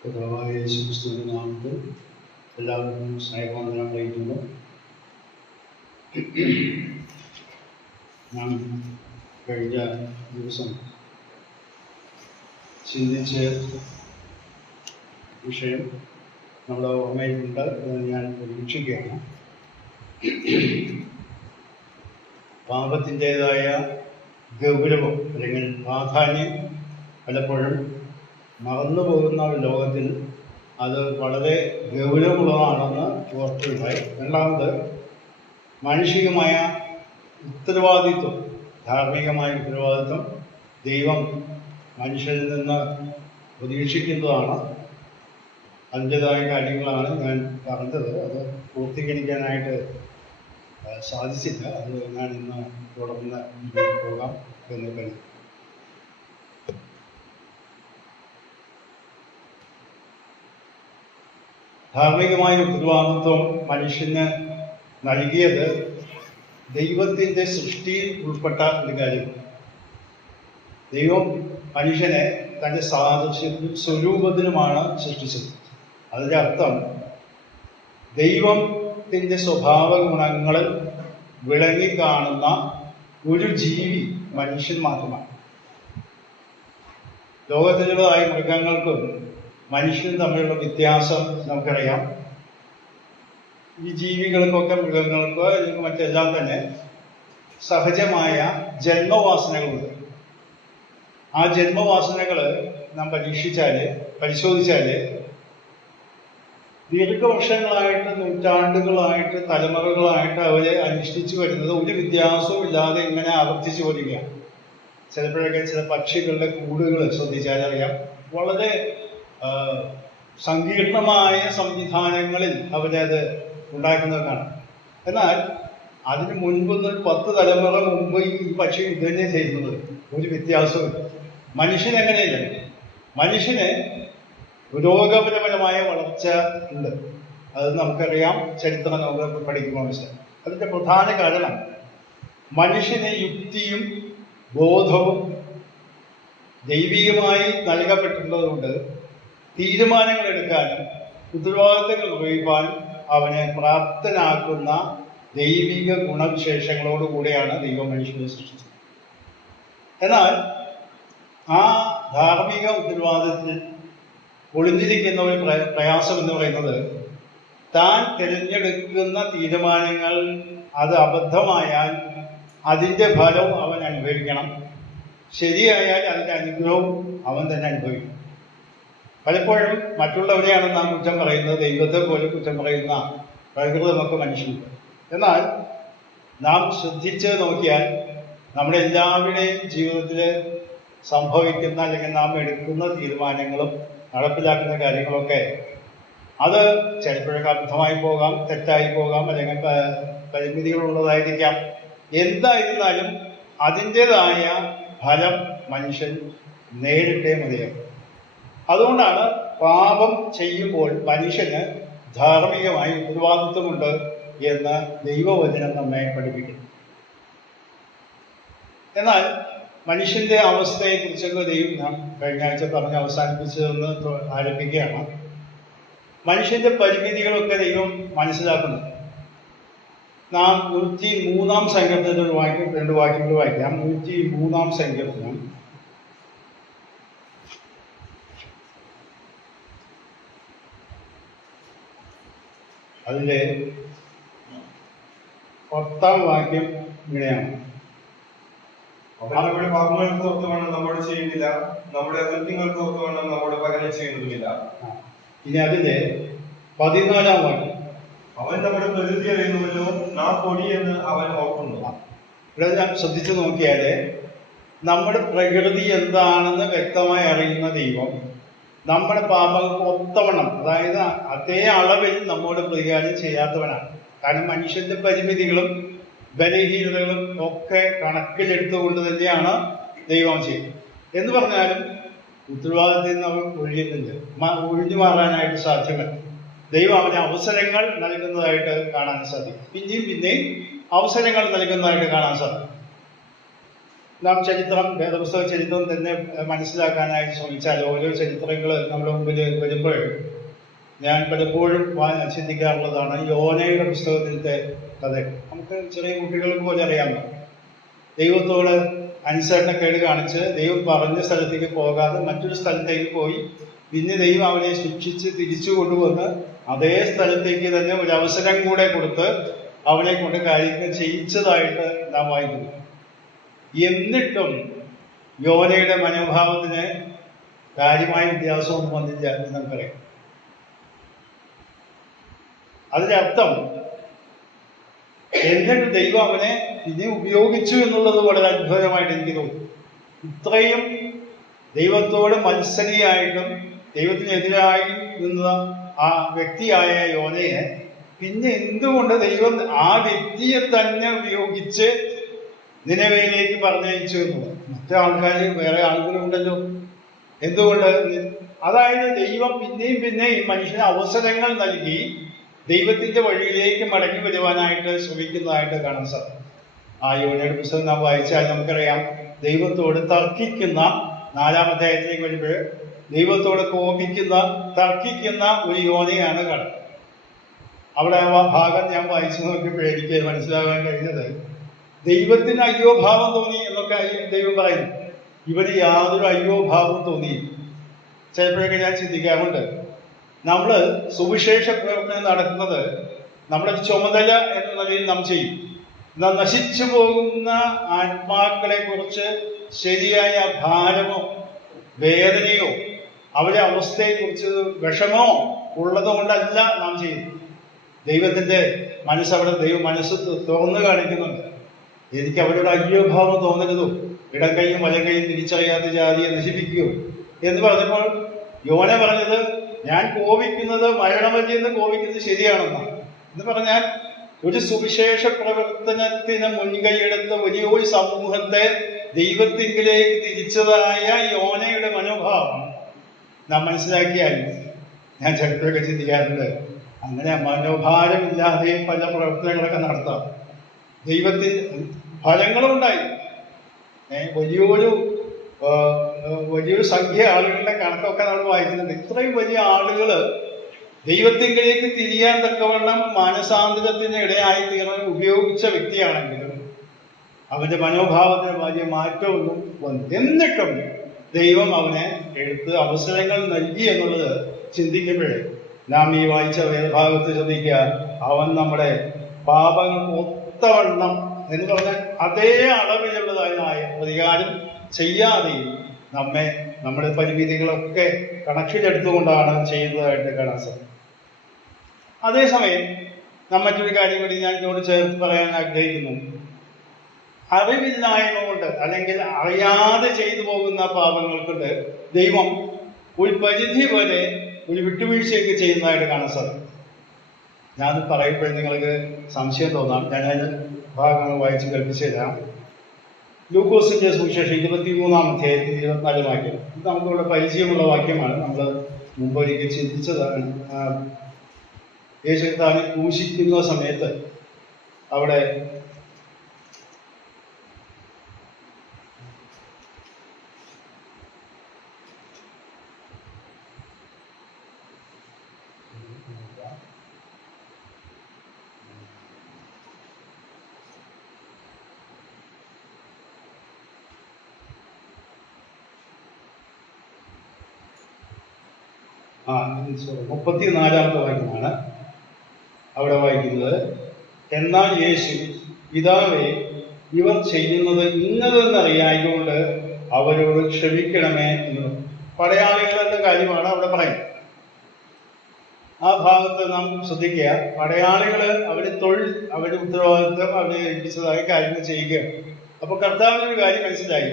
കർത്താവായ യേശുക്രിസ്തുവിന്റെ നാമത്തിൽ എല്ലാവർക്കും സ്നേഹവന്ദനം അറിയിക്കുന്നു. നാം കഴിഞ്ഞ ദിവസം ചിന്തിച്ച വിഷയം നമ്മുടെ ഓർമ്മയിലുണ്ട് എന്ന് ഞാൻ പ്രതീക്ഷിക്കുകയാണ്. പാപത്തിൻ്റെതായ ഗൗരവം അല്ലെങ്കിൽ പ്രാധാന്യം പലപ്പോഴും മറന്നു പോകുന്ന ലോകത്തിൽ അത് വളരെ ഗൗരവമുള്ളതാണെന്ന് ഓർക്കുകയുണ്ടായി. രണ്ടാമത്, മാനുഷികമായ ഉത്തരവാദിത്വം, ധാർമ്മികമായ ഉത്തരവാദിത്വം ദൈവം മനുഷ്യരിൽ നിന്ന് പ്രതീക്ഷിക്കുന്നതാണ്. അതിൻ്റെതായ കാര്യങ്ങളാണ് ഞാൻ പറഞ്ഞത്. അത് പൂർത്തീകരിക്കാനായിട്ട് സാധിച്ചില്ല. അത് ഞാൻ ഇന്ന് തുടർന്ന് പോകാം എന്ന് കരുതി. ധാർമ്മികമായ ഉത്തരവാദിത്വം മനുഷ്യന് നൽകിയത് ദൈവത്തിൻ്റെ സൃഷ്ടിയിൽ ഉൾപ്പെട്ട ഒരു കാര്യമാണ്. ദൈവം മനുഷ്യനെ തൻ്റെ സാദൃശ്യത്തിലും സ്വരൂപത്തിലുമാണ് സൃഷ്ടിച്ചത്. അതിൻ്റെ അർത്ഥം ദൈവത്തിൻ്റെ സ്വഭാവ ഗുണങ്ങളിൽ വിളങ്ങിക്കാണുന്ന ഒരു ജീവി മനുഷ്യൻ മാത്രമാണ്. ലോകത്തിലുള്ളതായ മൃഗങ്ങൾക്കും മനുഷ്യനും തമ്മിലുള്ള വ്യത്യാസം നമുക്കറിയാം. ഈ ജീവികൾക്കൊക്കെ, മൃഗങ്ങൾക്ക് അല്ലെങ്കിൽ മറ്റെല്ലാം തന്നെ സഹജമായ ജന്മവാസനകളുണ്ട്. ആ ജന്മവാസനകൾ നാം പരിശോധിച്ചാൽ ദീർഘവർഷങ്ങളായിട്ട്, നൂറ്റാണ്ടുകളായിട്ട്, തലമുറകളായിട്ട് അവരെ അനുഷ്ഠിച്ചു വരുന്നത് ഒരു വ്യത്യാസവും ഇല്ലാതെ ഇങ്ങനെ ആവർത്തിച്ചു വരികയാണ്. ചിലപ്പോഴൊക്കെ ചില പക്ഷികളുടെ കൂടുകൾ ശ്രദ്ധിച്ചാലറിയാം, വളരെ സങ്കീർണമായ സംവിധാനങ്ങളിൽ അവരത് ഉണ്ടാക്കുന്നത് കാണാം. എന്നാൽ അതിന് മുൻപ് 10 തലമുറ മുമ്പ് ഈ പക്ഷി ഇത് തന്നെ ചെയ്യുന്നത്, ഒരു വ്യത്യാസവും. മനുഷ്യനെങ്ങനെയില്ല, മനുഷ്യന് പുരോഗമനപരമായ വളർച്ച ഉണ്ട്. അത് നമുക്കറിയാം, ചരിത്രം നമുക്ക് പഠിക്കുമ്പോൾ മനസ്സിലാവും. അതിൻ്റെ പ്രധാന കാരണം മനുഷ്യന് യുക്തിയും ബോധവും ദൈവികമായി നൽകപ്പെട്ടിട്ടുള്ളതുകൊണ്ട് തീരുമാനങ്ങൾ എടുക്കാനും ഉത്തരവാദിത്തങ്ങൾ നിർവഹിക്കാനും അവനെ പ്രാപ്തനാക്കുന്ന ദൈവിക ഗുണവിശേഷങ്ങളോടുകൂടിയാണ് ദൈവം മനുഷ്യനെ സൃഷ്ടിച്ചത്. എന്നാൽ ആ ധാർമ്മിക ഉത്തരവാദിത്തത്തിൽ ഒളിഞ്ഞിരിക്കുന്ന ഒരു പ്രയാസം എന്ന് പറയുന്നത്, താൻ തിരഞ്ഞെടുക്കുന്ന തീരുമാനങ്ങൾ അത് അബദ്ധമായാൽ അതിൻ്റെ ഫലവും അവൻ അനുഭവിക്കണം, ശരിയായാൽ അതിൻ്റെ അനുഗ്രഹവും അവൻ തന്നെ അനുഭവിക്കണം. പലപ്പോഴും മറ്റുള്ളവരെയാണ് നാം കുറ്റം പറയുന്നത്, ദൈവത്തെ പോലും കുറ്റം പറയുന്ന പ്രകൃതമൊക്കെ മനുഷ്യനുണ്ട്. എന്നാൽ നാം ശ്രദ്ധിച്ച് നോക്കിയാൽ നമ്മുടെ എല്ലാവരുടെയും ജീവിതത്തിൽ സംഭവിക്കുന്ന അല്ലെങ്കിൽ നാം എടുക്കുന്ന തീരുമാനങ്ങളും നടപ്പിലാക്കുന്ന കാര്യങ്ങളൊക്കെ അത് ചിലപ്പോഴൊക്കെ അബദ്ധമായി പോകാം, തെറ്റായി പോകാം, അല്ലെങ്കിൽ പരിമിതികളുള്ളതായിരിക്കാം. എന്തായിരുന്നാലും അതിൻ്റെതായ ഫലം മനുഷ്യൻ നേരിട്ടേ മതിയാകും. അതുകൊണ്ടാണ് പാപം ചെയ്യുമ്പോൾ മനുഷ്യന് ധാർമ്മികമായി ഉത്തരവാദിത്വമുണ്ട് എന്ന് ദൈവവചനം നമ്മെ പഠിപ്പിക്കുന്നു. എന്നാൽ മനുഷ്യന്റെ അവസ്ഥയെക്കുറിച്ചൊക്കെ ദൈവം നാം കഴിഞ്ഞ ആഴ്ച പറഞ്ഞ് അവസാനിപ്പിച്ചതെന്ന് ആരംഭിക്കുകയാണ്. മനുഷ്യന്റെ പരിമിതികളൊക്കെ ദൈവം മനസ്സിലാക്കുന്നു. നാം 103-ാം സങ്കീർത്തനത്തിൽ 2 വാക്യങ്ങൾ വായിക്കാം. 103-ാം സങ്കീർത്തനം അതിലെ 10-ാം വാക്യം ഇങ്ങനെയാണ്: നമ്മുടെ പാപങ്ങൾക്ക് ഓർത്തുവേണം നമ്മോട് ചെയ്യുന്നില്ല, നമ്മുടെ അകൃത്യങ്ങൾക്ക് ഓർത്തുവേണം നമ്മോട് പകരം ചെയ്യുന്നതുമില്ല. ഇനി അതിന്റെ 14-ാം വാക്യം: അവൻ നമ്മുടെ പ്രകൃതി അറിയുന്നുവല്ലോ, നാം പൊടിയെന്ന് അവൻ ഓർക്കുന്നു. ഇവിടെ ഞാൻ ശ്രദ്ധിച്ചു നോക്കിയാല് നമ്മുടെ പ്രകൃതി എന്താണെന്ന് വ്യക്തമായി അറിയുന്ന ദൈവം നമ്മുടെ പാപങ്ങൾക്ക് ഒത്തവണ്ണം, അതായത് അതേ അളവിൽ നമ്മോട് പ്രതികാരം ചെയ്യാത്തവനാണ്. കാരണം മനുഷ്യന്റെ പരിമിതികളും ബലഹീനതകളും ഒക്കെ കണക്കിലെടുത്തുകൊണ്ട് തന്നെയാണ് ദൈവം ചെയ്യുന്നത്. എന്ന് പറഞ്ഞാലും ഉത്തരവാദിത്തത്തിൽ നിന്ന് അവൻ ഒഴിഞ്ഞു മാറാനായിട്ട് സാധ്യമല്ല. ദൈവം അവന് അവസരങ്ങൾ നൽകുന്നതായിട്ട് കാണാൻ സാധിക്കും. പിന്നെയും അവസരങ്ങൾ നൽകുന്നതായിട്ട് കാണാൻ സാധിക്കും. നാം ചരിത്രം, വേദപുസ്തക ചരിത്രം തന്നെ മനസ്സിലാക്കാനായിട്ട് ശ്രമിച്ചാൽ ഓരോ ചരിത്രങ്ങൾ നമ്മുടെ മുമ്പിൽ വരുമ്പോൾ ഞാൻ പലപ്പോഴും ചിന്തിക്കാറുള്ളതാണ് യോനയുടെ പുസ്തകത്തിലത്തെ കഥ. നമുക്ക് ചെറിയ കുട്ടികൾക്ക് പോലെ അറിയാമോ, ദൈവത്തോട് അനുസരണക്കേട് കാണിച്ച് ദൈവം പറഞ്ഞ സ്ഥലത്തേക്ക് പോകാതെ മറ്റൊരു സ്ഥലത്തേക്ക് പോയി പിന്നെ ദൈവം അവനെ ശിക്ഷിച്ച് തിരിച്ചു കൊണ്ടുവന്ന് അതേ സ്ഥലത്തേക്ക് തന്നെ ഒരു അവസരം കൂടെ കൊടുത്ത് അവനെ കൊണ്ട് കാര്യങ്ങൾ ചെയ്യിച്ചതായിട്ട് നാം വായിക്കുന്നു. എന്നിട്ടും യോനയുടെ മനോഭാവത്തിന് കാര്യമായ വ്യത്യാസമൊന്നും വന്നില്ല എന്ന് നമുക്കറിയാം. അതിന്റെ അർത്ഥം എന്നിട്ട് ദൈവം അവനെ പിന്നെ ഉപയോഗിച്ചു എന്നുള്ളത് വളരെ അത്ഭുതമായിട്ട് എനിക്ക് തോന്നി. ഇത്രയും ദൈവത്തോട് മത്സരിയായിട്ടും ദൈവത്തിനെതിരായി നിന്ന ആ വ്യക്തിയായ യോനയെ പിന്നെ എന്തുകൊണ്ട് ദൈവം ആ വ്യക്തിയെ തന്നെ ഉപയോഗിച്ച് നിനവയിലേക്ക് പറഞ്ഞയച്ചു എന്നുള്ളത്? മറ്റു ആൾക്കാർ, വേറെ ആളുകളുണ്ടല്ലോ, എന്തുകൊണ്ട്? അതായത് ദൈവം പിന്നെയും പിന്നെയും മനുഷ്യന് അവസരങ്ങൾ നൽകി ദൈവത്തിന്റെ വഴിയിലേക്ക് മടങ്ങി വരുവാനായിട്ട് ശ്രമിക്കുന്നതായിട്ട് കാണാൻ സാധിക്കും. ആ യോനയുടെ പുസ്തകം നാം വായിച്ചാൽ നമുക്കറിയാം, ദൈവത്തോട് തർക്കിക്കുന്ന 4-ാം അധ്യായത്തിലേക്ക് വരുമ്പോൾ ദൈവത്തോട് കോപിക്കുന്ന, തർക്കിക്കുന്ന ഒരു യോനയാണ് കാണുന്നത്. അവിടെ ആ ഭാഗം ഞാൻ വായിച്ചു നോക്കിയപ്പോൾ എനിക്ക് മനസ്സിലാകാൻ കഴിഞ്ഞത്, ദൈവത്തിന് അയ്യോ ഭാവം തോന്നി എന്നൊക്കെ ദൈവം പറയുന്നു. ഇവന് യാതൊരു അയ്യോ ഭാവം തോന്നി. ചിലപ്പോഴൊക്കെ ഞാൻ ചിന്തിക്കാറുണ്ട്, നമ്മൾ സുവിശേഷ പ്രവർത്തനം നടത്തുന്നത് നമ്മുടെ ചുമതല എന്ന നിലയിൽ നാം ചെയ്യും. എന്നാൽ നശിച്ചു പോകുന്ന ആത്മാക്കളെ കുറിച്ച് ശരിയായ ഭാരമോ വേദനയോ അവരുടെ അവസ്ഥയെക്കുറിച്ച് വിഷമോ ഉള്ളതുകൊണ്ടല്ല നാം ചെയ്യുന്നത്. ദൈവത്തിന്റെ മനസ്സവിടെ ദൈവം മനസ്സ് തുറന്നു കാണിക്കുന്നുണ്ട്. എനിക്ക് അവരുടെ അയ്യോഭാവം തോന്നരുതോ, ഇടം കൈയും വലം കൈയും തിരിച്ചറിയാത്ത ജാതിയെ നശിപ്പിക്കുകയോ എന്ന് പറഞ്ഞപ്പോൾ യോന പറഞ്ഞത്, ഞാൻ കോപിക്കുന്നത് മരണമല്ലെന്ന് കോപിക്കുന്നത് ശരിയാണെന്നാണ്. എന്ന് പറഞ്ഞാൽ ഒരു സുവിശേഷ പ്രവർത്തനത്തിന് മുൻകൈയെടുത്ത വലിയൊരു സമൂഹത്തെ ദൈവത്തിങ്കിലേക്ക് തിരിച്ചതായ യോനയുടെ മനോഭാവം നാം മനസ്സിലാക്കിയാൽ, ഞാൻ ചിലപ്പോഴൊക്കെ ചിന്തിക്കാറുണ്ട്, അങ്ങനെ മനോഭാരമില്ലാതെ പല പ്രവർത്തനങ്ങളൊക്കെ നടത്താം. ദൈവത്തിന് ഫലങ്ങളും ഉണ്ടായി. വലിയൊരു സംഖ്യ ആളുകളുടെ കണക്കൊക്കെ നമ്മൾ വായിക്കുന്നുണ്ട്. ഇത്രയും വലിയ ആളുകൾ ദൈവത്തിലേക്ക് തിരിയാൻ തക്കവണ്ണം മാനസാന്തരത്തിന് ഇടയായി തീർന്ന് ഉപയോഗിച്ച വ്യക്തിയാണെങ്കിലും അവന്റെ മനോഭാവത്തിന് വലിയ മാറ്റമൊന്നും വന്നു. എന്നിട്ടും ദൈവം അവനെ എടുത്ത് അവസരങ്ങൾ നൽകി എന്നുള്ളത് ചിന്തിക്കുമ്പോഴേ നാം ഈ വായിച്ച വേദഭാഗത്ത് ശ്രദ്ധിക്കുക, അവൻ നമ്മുടെ പാപങ്ങൾ ഒത്തവണ്ണം എന്ന് പറഞ്ഞാൽ അതേ അളവിലുള്ളതായ പ്രതികാരം ചെയ്യാതെയും നമ്മുടെ പരിമിതികളൊക്കെ കണക്കിലെടുത്തുകൊണ്ടാണ് ചെയ്യുന്നതായിട്ട് കാണാൻ സാധിക്കും. അതേസമയം നാം മറ്റൊരു കാര്യം കൂടി ഞാൻ ഇതോട് ചേർത്ത് പറയാൻ ആഗ്രഹിക്കുന്നു. അറിവില്ലായ്മ കൊണ്ട് അല്ലെങ്കിൽ അറിയാതെ ചെയ്തു പോകുന്ന പാപങ്ങൾക്കൊണ്ട് ദൈവം ഒരു പരിധി വരെ ഒരു വിട്ടുവീഴ്ചയൊക്കെ ചെയ്യുന്നതായിട്ട് കാണാൻ സാധിക്കും. ഞാനത് പറയുമ്പോൾ നിങ്ങൾക്ക് സംശയം തോന്നാം. ഞാൻ അതിന് ഭാഗങ്ങൾ വായിച്ച് കൽപ്പിച്ചു തരാം. ലൂക്കോസിന്റെ സുവിശേഷം 23-ാം അധ്യായത്തിൽ 24 വാക്യം. ഇത് നമുക്കിവിടെ പരിചയമുള്ള വാക്യമാണ്. നമ്മൾ മുമ്പ് ഒരിക്കൽ ചിന്തിച്ചതാണ്. യേശു കർത്താവിനെ ക്രൂശിക്കുന്ന സമയത്ത് അവിടെ ആ 34-ാമത്തെ വാക്യമാണ് അവിടെ വായിക്കുന്നത്. എന്നാൽ യേശു, പിതാവേ, ഇവർ ചെയ്യുന്നത് ഇന്നതെന്നറിയായതുകൊണ്ട് അവരോട് ക്ഷമിക്കണമേ എന്ന്. പടയാളികളുടെ കാര്യമാണ് അവിടെ പറയുന്നത്. ആ ഭാഗത്ത് നാം ശ്രദ്ധിക്കുക. പടയാളികള് അവര് തൊഴിൽ, അവരുടെ ഉത്തരവാദിത്വം അവരെ ഏൽപ്പിച്ചതായ കാര്യങ്ങൾ ചെയ്യുകയാണ്. അപ്പൊ കർത്താവിനൊരു കാര്യം മനസ്സിലായി.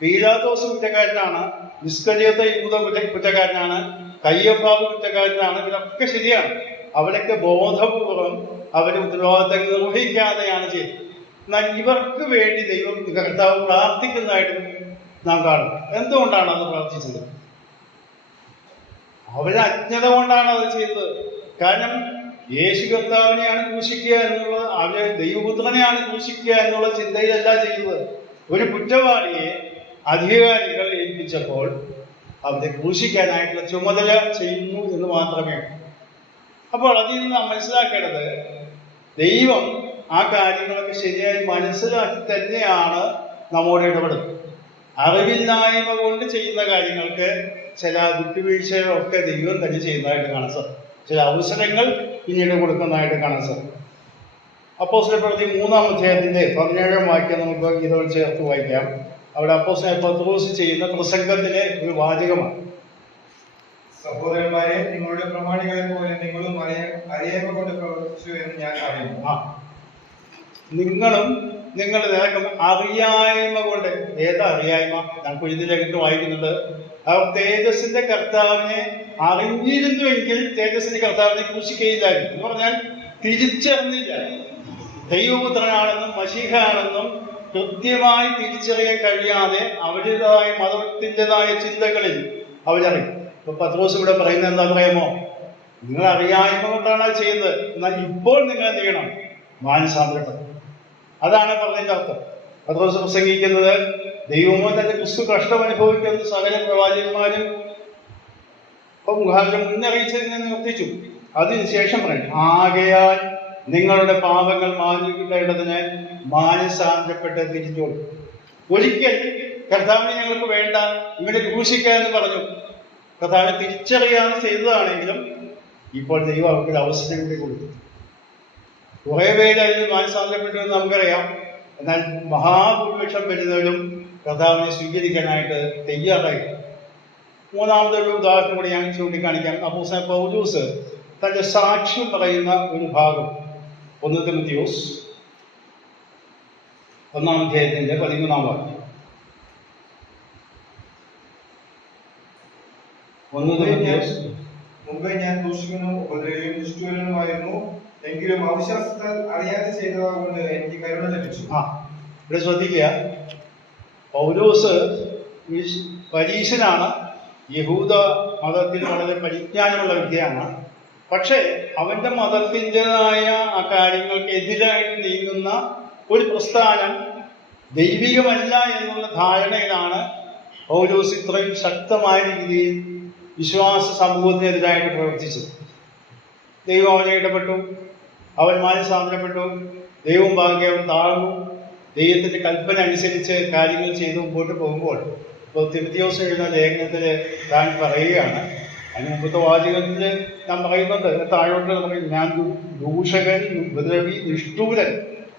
പീലാത്തോസ് കുറ്റക്കാരനാണ്, നിസ്കര്യോത്ത യൂദ കുറ്റക്കാരനാണ്, കയ്യഫാവ് കുറ്റക്കാരനാണ്. ഇതൊക്കെ ശരിയാണ്. അവരൊക്കെ ബോധപൂർവം അവരുടെ ഉത്തരവാദിത്തം നിർവഹിക്കാതെയാണ് ചെയ്തത്. എന്നാൽ ഇവർക്ക് വേണ്ടി ദൈവം കർത്താവ് പ്രാർത്ഥിക്കുന്നതായിട്ട് നാം കാണും. എന്തുകൊണ്ടാണ് അത് പ്രാർത്ഥിച്ചത്? അവരുടെ അജ്ഞത കൊണ്ടാണ് അത് ചെയ്തത്. കാരണം യേശു കർത്താവിനെയാണ് ക്രൂശിക്കുക എന്നുള്ള, അവര് ദൈവപുത്രനെയാണ് ക്രൂശിക്കുക എന്നുള്ള ചിന്തയിലല്ല ചെയ്തത്. ഒരു കുറ്റവാളിയെ അധികാരികൾ ഏൽപ്പിച്ചപ്പോൾ അവരെ ക്രൂശിക്കാനായിട്ടുള്ള ചുമതല ചെയ്യുന്നു എന്ന് മാത്രമേ ഉള്ളൂ. അപ്പോൾ അതിൽ നിന്ന് നാം മനസ്സിലാക്കേണ്ടത് ദൈവം ആ കാര്യങ്ങളൊക്കെ ശരിയായി മനസ്സിലാക്കി തന്നെയാണ് നമ്മോട് ഇടപെടുന്നത്. അറിവില്ലായ്മ കൊണ്ട് ചെയ്യുന്ന കാര്യങ്ങൾക്ക് ചില വിട്ടുവീഴ്ചകളൊക്കെ ദൈവം തന്നെ ചെയ്യുന്നതായിട്ട് കാണാൻ സാധിക്കും. ചില അവസരങ്ങൾ പിന്നീട് കൊടുക്കുന്നതായിട്ട് കാണാൻ സാധിക്കും. അപ്പോസ്തല പ്രവൃത്തി 3-ാം അധ്യായത്തിന്റെ 17-ാം വാക്യം നമുക്ക് ഇതോട് ചേർത്ത് വായിക്കാം. അവിടെ അപ്പോസ്തലൻ പത്രോസ് ചെയ്യുന്ന പ്രസംഗത്തിലെ ഒരു വാചകമാണ്. സഹോദരന്മാരെ, നിങ്ങളുടെ പ്രമാണികളെ പോലെ നിങ്ങളും അറിയായ്മ കൊണ്ട് പ്രവർത്തിച്ചു എന്ന് ഞാൻ അറിയുന്നു. നിങ്ങളും നിങ്ങളുടെ നേതാക്കൾ അറിയായ്മ കൊണ്ട്. ഏതാ അറിയായ്മ? ഞാൻ കുഴിതിലേക്ക് വായിക്കുന്നുണ്ട്. അവർ തേജസ്സിന്റെ കർത്താവിനെ അറിഞ്ഞിരുന്നുവെങ്കിൽ തേജസ്സിന്റെ കർത്താവിനെ ക്രൂശിക്കുകയില്ലായിരുന്നു എന്ന് പറഞ്ഞാൽ തിരിച്ചറിഞ്ഞില്ല. ദൈവപുത്രനാണെന്നും മശീഹയാണെന്നും കൃത്യമായി തിരിച്ചറിയാൻ കഴിയാതെ അവരുടേതായ മതത്തിൻ്റെതായ ചിന്തകളിൽ അവരറിയും. ഇപ്പൊ പത്രോസ് ഇവിടെ പറയുന്നത് എന്താ പറയാമോ? നിങ്ങൾ അറിയായ്മ കൊണ്ടാണ് അത് ചെയ്യുന്നത്. എന്നാൽ ഇപ്പോൾ നിങ്ങൾ എന്ത് ചെയ്യണം? മാനസാന്തരപ്പെടും. അതാണ് പറഞ്ഞതിന്റെ അർത്ഥം. പത്രോസ് പ്രസംഗിക്കുന്നത് ദൈവമോ തന്റെ ക്രിസ്തു കഷ്ടം അനുഭവിക്കുന്ന സകല പ്രവാചകന്മാരും മുഖാന്തരം മുന്നറിയിച്ചതിനെ നിവർത്തിച്ചു. അതിനുശേഷം പറയും, ആകയാൽ നിങ്ങളുടെ പാപങ്ങൾ മാനിക്കേണ്ടതിന് മാനസാന്തരപ്പെട്ട് തിരിച്ചോളൂ. ഒരിക്കൽ കർത്താവിനെ ഞങ്ങൾക്ക് വേണ്ട, ഇവനെ ക്രൂശിക്കുക എന്ന് പറഞ്ഞു. കർത്താവിനെ തിരിച്ചറിയാതെ ചെയ്തതാണെങ്കിലും ഇപ്പോൾ ദൈവം അവർക്ക് അവസരം കൂടി കൊടുത്തു. കുറെ പേര് അതിൽ മാനസാന്തരപ്പെട്ടു എന്ന് നമുക്കറിയാം. എന്നാൽ മഹാഭൂരിപക്ഷം വരുന്നവരും കർത്താവിനെ സ്വീകരിക്കാനായിട്ട് തയ്യാറായി. മൂന്നാമതൊരു ഉദാഹരണം കൂടി ഞാൻ ചൂണ്ടിക്കാണിക്കാം. അപ്പോസ്തലൻ പൗലോസ് തന്റെ സാക്ഷ്യം പറയുന്ന ഒരു ഭാഗം 1 തിമോഥെയോസ് 1-ാം അധ്യായത്തിന്റെ 13-ാം വാക്യം. 1 തിമോഥെയോസ് മുമ്പേ ഞാൻ ദൂഷികനും ഉപദ്രവിയും ദുഷ്ടനുമായിരുന്നു, എങ്കിലും അവിശ്വാസത്താൽ അറിയാതെ ചെയ്തതുകൊണ്ട് എനിക്ക് കരുണ ലഭിച്ചു. ഇവിടെ ശ്രദ്ധിക്കുക, പൗലോസ് പരീശനാണ്, യഹൂദ മതത്തിൽ വളരെ പരിജ്ഞാനമുള്ള വ്യക്തിയാണ്. പക്ഷേ അവന്റെ മതത്തിൻ്റെതായ ആ കാര്യങ്ങൾക്ക് എതിരായിട്ട് നീങ്ങുന്ന ഒരു പ്രസ്ഥാനം ദൈവികമല്ല എന്നുള്ള ധാരണയിലാണ് പൗലോസ് ഇത്രയും ശക്തമായ രീതിയിൽ വിശ്വാസ സമൂഹത്തിനെതിരായിട്ട് പ്രവർത്തിച്ചത്. ദൈവം അവനെ ഇടപെട്ടു, അവൻ മാനസാന്തരപ്പെട്ടു, ദൈവം ഭാഗ്യം അവൻ താഴ്ന്നു, ദൈവത്തിന്റെ കൽപ്പന അനുസരിച്ച് കാര്യങ്ങൾ ചെയ്ത് മുമ്പോട്ട് പോകുമ്പോൾ ഇപ്പോൾ തിമോഥെയോസ് എഴുതുന്ന ലേഖനത്തിൽ താൻ പറയുകയാണ്. അതിന് മുമ്പത്തെ വാചകത്തിൽ ഞാൻ പറയുന്നത് താഴോട്ട് പറയും, ഞാൻ ദൂഷകൻ, ഉപദ്രവി, നിഷ്ഠൂരൻ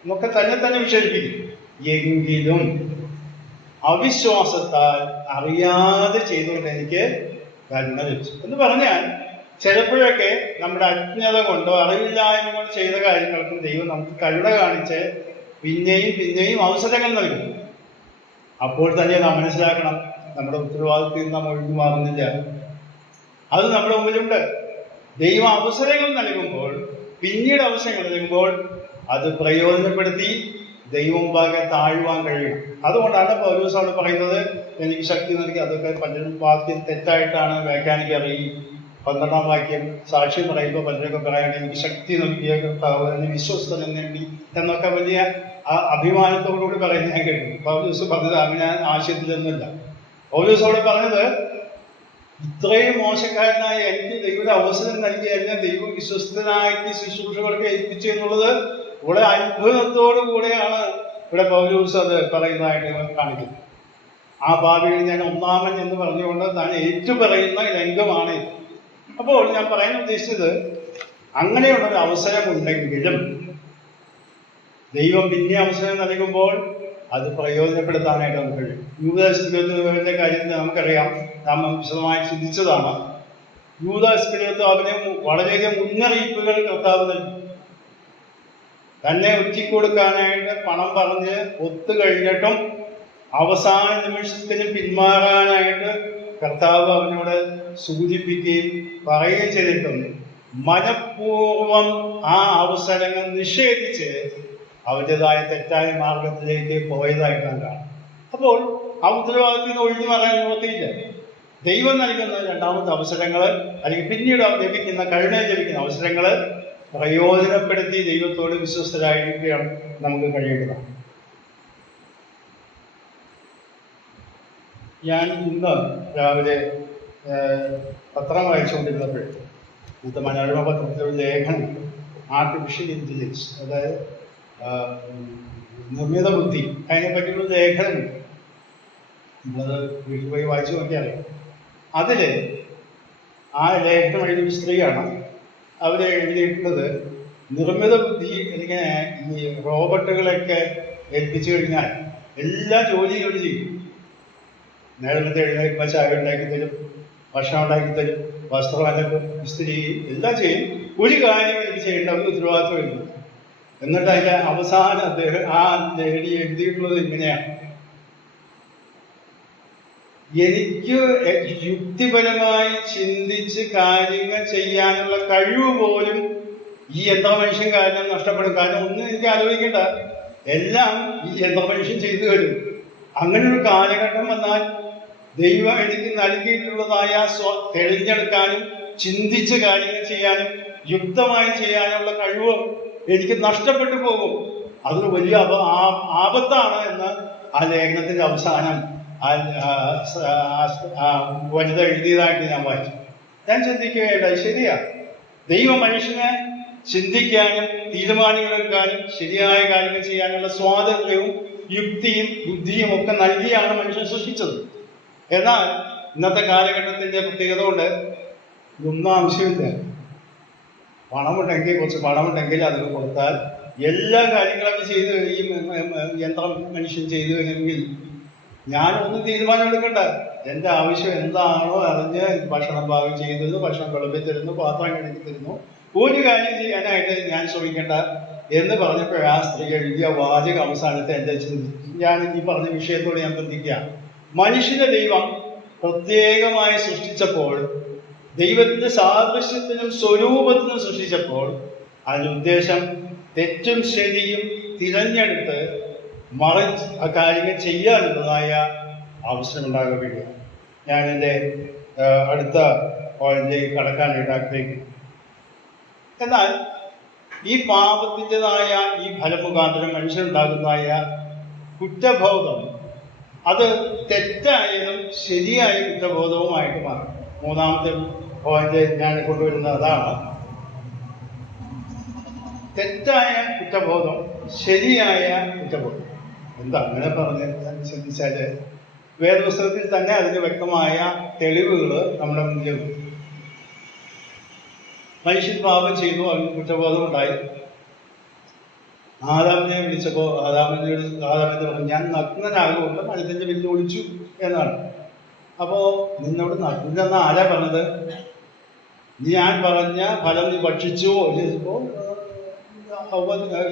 എന്നൊക്കെ തന്നെ വിശേഷിപ്പിക്കും. എങ്കിലും അവിശ്വാസത്താൽ അറിയാതെ ചെയ്തുകൊണ്ട് എനിക്ക് കരുണ ലഭിച്ചു എന്ന് പറഞ്ഞാൽ, ചിലപ്പോഴൊക്കെ നമ്മുടെ അജ്ഞത കൊണ്ടോ അറിവില്ലായ്മ കൊണ്ട് ചെയ്ത കാര്യങ്ങൾക്കും ദൈവം നമുക്ക് കരുണ കാണിച്ച് പിന്നെയും അവസരങ്ങൾ നൽകും. അപ്പോൾ തന്നെ നാം മനസ്സിലാക്കണം, നമ്മുടെ ഉത്തരവാദിത്തത്തിൽ നാം ഒഴിഞ്ഞു മാറുന്നില്ല. അത് നമ്മുടെ മുമ്പിലുണ്ട്. ദൈവം അവസരങ്ങൾ നൽകുമ്പോൾ, പിന്നീട് അവസരങ്ങൾ നൽകുമ്പോൾ അത് പ്രയോജനപ്പെടുത്തി ദൈവം മുമ്പാകെ താഴുവാൻ കഴിയണം. അതുകൊണ്ടാണ് പൗലോസ് അവിടെ പറയുന്നത്, എനിക്ക് ശക്തി നൽകി. അതൊക്കെ പലരും വാക്യം തെറ്റായിട്ടാണ് വ്യാഖ്യാനിക്കാറ്. ഈ 12-ാം വാക്യം സാക്ഷ്യം പറയുമ്പോൾ പലരൊക്കെ പറയണം, എനിക്ക് ശക്തി നൽകിയ കർത്താവ്, എന്നെ വിശ്വസ്തൻ നേടി എന്നൊക്കെ വലിയ അഭിമാനത്തോടുകൂടി പറയുന്നത് ഞാൻ കേട്ടു. പൗലോസ് പറഞ്ഞത് അങ്ങനെ ആശയത്തിലൊന്നുമില്ല. പൗലോസ് അവിടെ പറഞ്ഞത്, ഇത്രയും മോശക്കാരനായ എനിക്ക് ദൈവം അവസരം നൽകിയായിരുന്നു, ദൈവം വിശ്വസ്തനായിട്ട് ശുശ്രൂഷകൾക്ക് ഏൽപ്പിച്ചു എന്നുള്ളത് ഇവിടെ അത്ഭുതത്തോടു കൂടെയാണ് ഇവിടെ പൗലോസ് അത് പറയുന്നതായിട്ട് കാണിക്കുന്നത്. ആ ഭാവിയിൽ ഞാൻ ഒന്നാമൻ എന്ന് പറഞ്ഞുകൊണ്ട് താൻ ഏറ്റുപറയുന്ന രംഗമാണ് ഇത്. അപ്പോൾ ഞാൻ പറയാൻ ഉദ്ദേശിച്ചത്, അങ്ങനെയുള്ളൊരു അവസരമുണ്ടെങ്കിലും ദൈവം പിന്നെ അവസരം നൽകുമ്പോൾ അത് പ്രയോജനപ്പെടുത്താനായിട്ട് നമുക്ക് കഴിയും. യൂദാസ്കറിയോത്തിന്റെ കാര്യത്തിൽ നമുക്കറിയാം, നാം വിശദമായി ചിന്തിച്ചതാണ്. യൂദാസ്കറിയോത്ത് അവന് വളരെയധികം മുന്നറിയിപ്പുകൾ കർത്താവ് നൽകി. തന്നെ ഒറ്റിക്കൊടുക്കാനായിട്ട് പണം പറഞ്ഞ് ഒത്തു കഴിഞ്ഞിട്ടും അവസാന നിമിഷത്തിന് പിന്മാറാനായിട്ട് കർത്താവ് അവനോട് സൂചിപ്പിക്കുകയും പറയുകയും ചെയ്തിട്ടുണ്ട്. മനഃപൂർവം ആ അവസരങ്ങൾ നിഷേധിച്ച് അവരുടേതായ തെറ്റായ മാർഗത്തിലേക്ക് പോയതായിട്ടാണ് കാണുന്നത്. അപ്പോൾ ആ ഉത്തരവാദിത്തത്തിൽ നിന്ന് ഒഴിഞ്ഞു മാറാൻ നിവൃത്തിയില്ല. ദൈവം നൽകുന്ന രണ്ടാമത്തെ അവസരങ്ങൾ, അല്ലെങ്കിൽ പിന്നീട് ലഭിക്കുന്ന കരുണ ലഭിക്കുന്ന അവസരങ്ങൾ പ്രയോജനപ്പെടുത്തി ദൈവത്തോട് വിശ്വസ്തരായിരിക്കുകയാണ് നമുക്ക് കഴിയേണ്ടത്. ഞാൻ ഇന്ന് രാവിലെ പത്രം വായിച്ചുകൊണ്ടിരുന്നപ്പോൾ ഇന്നത്തെ മനോരമ പത്രത്തിലൊരു ലേഖനം ആർട്ടിഫിഷ്യൽ ഇൻ്റലിജൻസ്, അതായത് നിർമ്മിത ബുദ്ധി, അതിനെപ്പറ്റിയുള്ള ലേഖനം നമ്മളത് വീട്ടിൽ പോയി വായിച്ചു നോക്കിയാൽ അതിൽ ആ ലേഖനം എഴുതിയ സ്ത്രീയാണ്. അവർ എഴുതിയിട്ടുള്ളത് നിർമ്മിത ബുദ്ധി ഇങ്ങനെ ഈ റോബോട്ടുകളൊക്കെ ഏൽപ്പിച്ചു കഴിഞ്ഞാൽ എല്ലാ ജോലിയും ചെയ്യും. നേരത്തെ എഴുന്നേൽക്കുമ്പോൾ ചായ ഉണ്ടാക്കി തരും, ഭക്ഷണം ഉണ്ടാക്കി തരും, വസ്ത്രം അലക്കും, ഇസ്തിരി ചെയ്യും, എല്ലാം ചെയ്യും. ഒരു കാര്യം എനിക്ക് ചെയ്യേണ്ട ഒരു ഉത്തരവാദിത്വം എഴുതും. എന്നിട്ട് അതിൻ്റെ അവസാനം അദ്ദേഹം ആ ലേഡി എഴുതിയിട്ടുള്ളത് ഇങ്ങനെയാണ്: എനിക്ക് യുക്തിപരമായി ചിന്തിച്ച് കാര്യങ്ങൾ ചെയ്യാനുള്ള കഴിവ് പോലും ഈ യന്ത്രമനുഷ്യൻ കാരണം നഷ്ടപ്പെടും. കാരണം ഒന്നും എനിക്ക് ആലോചിക്കേണ്ട, എല്ലാം ഈ യന്ത്രമനുഷ്യൻ ചെയ്തു തരും. അങ്ങനെ ഒരു കാലഘട്ടം വന്നാൽ ദൈവം എനിക്ക് നൽകിയിട്ടുള്ളതായ തെളിഞ്ഞെടുക്കാനും ചിന്തിച്ച് കാര്യങ്ങൾ ചെയ്യാനും യുക്തമായി ചെയ്യാനുള്ള കഴിവ് എനിക്ക് നഷ്ടപ്പെട്ടു പോകും. അതൊരു വലിയ ആപത്താണ് എന്ന് ആ ലേഖനത്തിന്റെ അവസാനം വനിത എഴുതിയതായിട്ട് ഞാൻ വായിച്ചു. ഞാൻ ചിന്തിക്കുകയുണ്ടായി, ശരിയാ, ദൈവം മനുഷ്യനെ ചിന്തിക്കാനും തീരുമാനങ്ങളെടുക്കാനും ശരിയായ കാര്യങ്ങൾ ചെയ്യാനുള്ള സ്വാതന്ത്ര്യവും യുക്തിയും ബുദ്ധിയും ഒക്കെ നൽകിയാണ് മനുഷ്യൻ സൃഷ്ടിച്ചത്. എന്നാൽ ഇന്നത്തെ കാലഘട്ടത്തിന്റെ പ്രത്യേകത കൊണ്ട് ഇതൊന്നും ആവശ്യമില്ല. പണമുണ്ടെങ്കിൽ, കുറച്ച് പണമുണ്ടെങ്കിൽ അതിന് കൊടുത്താൽ എല്ലാ കാര്യങ്ങളും ചെയ്ത് ഈ യന്ത്രം മനുഷ്യൻ ചെയ്തു കഴിഞ്ഞെങ്കിൽ ഞാനൊന്നും തീരുമാനമെടുക്കണ്ട. എൻ്റെ ആവശ്യം എന്താണോ അറിഞ്ഞ് ഭക്ഷണം പാകം ചെയ്യുന്നത്, ഭക്ഷണം വിളമ്പി തരുന്നു, പാത്രം കഴുകി തരുന്നു, ഒരു കാര്യം ചെയ്യാനായിട്ട് ഞാൻ ശ്രമിക്കേണ്ട എന്ന് പറഞ്ഞപ്പോൾ ആ സ്ത്രീ എഴുതിയ വാചക അവസാനത്തെ എൻ്റെ ഞാൻ ഈ പറഞ്ഞ വിഷയത്തോട് ഞാൻ ബന്ധിക്കുക. മനുഷ്യനെ ദൈവം പ്രത്യേകമായി സൃഷ്ടിച്ചപ്പോൾ, ദൈവത്തിന്റെ സാദൃശ്യത്തിനും സ്വരൂപത്തിനും സൃഷ്ടിച്ചപ്പോൾ, അതിൻ്റെ ഉദ്ദേശം തെറ്റും ശരിയും തിരഞ്ഞെടുത്ത് മറിച്ച് ആ കാര്യങ്ങൾ ചെയ്യാനുള്ളതായ അവസരമുണ്ടാകാൻ വേണ്ടിയാണ് ഞാൻ എൻ്റെ അടുത്ത പോയിന്റിലേക്ക് കടക്കാനായിട്ട് ആഗ്രഹിക്കുന്നു. എന്നാൽ ഈ പാപത്തിൻ്റെതായ ഈ ഫലം മുഖാന്തരം മനുഷ്യനുണ്ടാകുന്നതായ കുറ്റബോധം അത് തെറ്റായതും ശരിയായ കുറ്റബോധവുമായിട്ട് മാറും. മൂന്നാമത്തെ പോയിന്റ് ഞാൻ കൊണ്ടുവരുന്നത് അതാണ്. തെറ്റായ കുറ്റബോധം, ശരിയായ കുറ്റബോധം. എന്താ അങ്ങനെ പറഞ്ഞ് ചിന്തിച്ചാല് വേദപുസ്തകത്തിൽ തന്നെ അതിന് വ്യക്തമായ തെളിവുകൾ നമ്മുടെ മുന്നിലുണ്ട്. മനുഷ്യൻ പാപം ചെയ്തു, അവന് കുറ്റബോധം ഉണ്ടായി. ആദാമിനെ വിളിച്ചപ്പോൾ ആദാമിനെ പറഞ്ഞു, ഞാൻ നഗ്നനാകുകൊണ്ട് മനുഷ്യന്റെ വില്ല് ഒളിച്ചു എന്നാണ്. അപ്പോ നിന്നോട് നഗ്നെന്ന് ആരാ പറഞ്ഞത്? ഞാൻ പറഞ്ഞ ഫലം നീ ഭക്ഷിച്ചു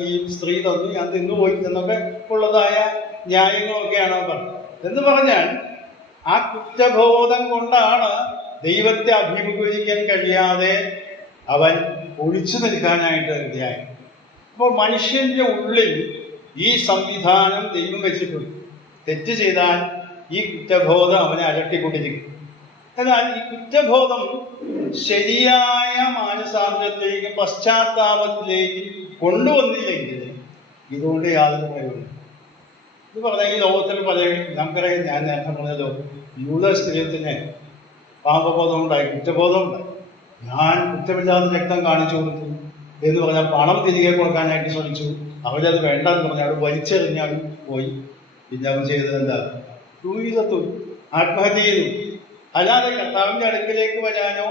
ഈ സ്ത്രീ തന്നു, ഞാൻ തിന്നുപോയി എന്നൊക്കെ ഉള്ളതായ ന്യായങ്ങളൊക്കെയാണ് പറഞ്ഞത്. എന്ന് പറഞ്ഞാൽ ആ കുറ്റബോധം കൊണ്ടാണ് ദൈവത്തെ അഭിമുഖീകരിക്കാൻ കഴിയാതെ അവൻ ഒളിച്ചു നിൽക്കാനായിട്ട് ഇടയായി. അപ്പോൾ മനുഷ്യന്റെ ഉള്ളിൽ ഈ സംവിധാനം ദൈവം വെച്ചിട്ടുണ്ട്. തെറ്റ് ചെയ്താൽ ഈ കുറ്റബോധം അവനെ അലട്ടിക്കൊണ്ടിരിക്കും. എന്നാൽ ഈ കുറ്റബോധം ശരിയായ മാനസാന്തരത്തിലേക്ക്, പശ്ചാത്താപത്തിലേക്ക് കൊണ്ടുവന്നില്ലെങ്കിൽ ഇതുകൊണ്ട് യാതൊരു പ്രയോജനം. ഇത് പറഞ്ഞാൽ ഈ ലോകത്തിൽ പല നമുക്കറിയാം, ഞാൻ നേരത്തെ പറഞ്ഞല്ലോ, യൂദാസ്കറിയോത്തിന് പാപബോധം ഉണ്ടായി, കുറ്റബോധം ഉണ്ടായി. ഞാൻ കുറ്റമില്ലാത്ത രക്തം കാണിച്ചു കൊടുത്തു എന്ന് പറഞ്ഞാൽ പണം തിരികെ കൊടുക്കാനായിട്ട് ശ്രമിച്ചു. അവരത് വേണ്ടെന്ന് പറഞ്ഞാൽ വലിച്ചെറിഞ്ഞാൽ പോയി. പിന്നെ അവൻ ചെയ്തത് എന്താ? ആത്മഹത്യ ചെയ്തു. അല്ലാതെ കർത്താവിന്റെ അടുക്കിലേക്ക് വരാനോ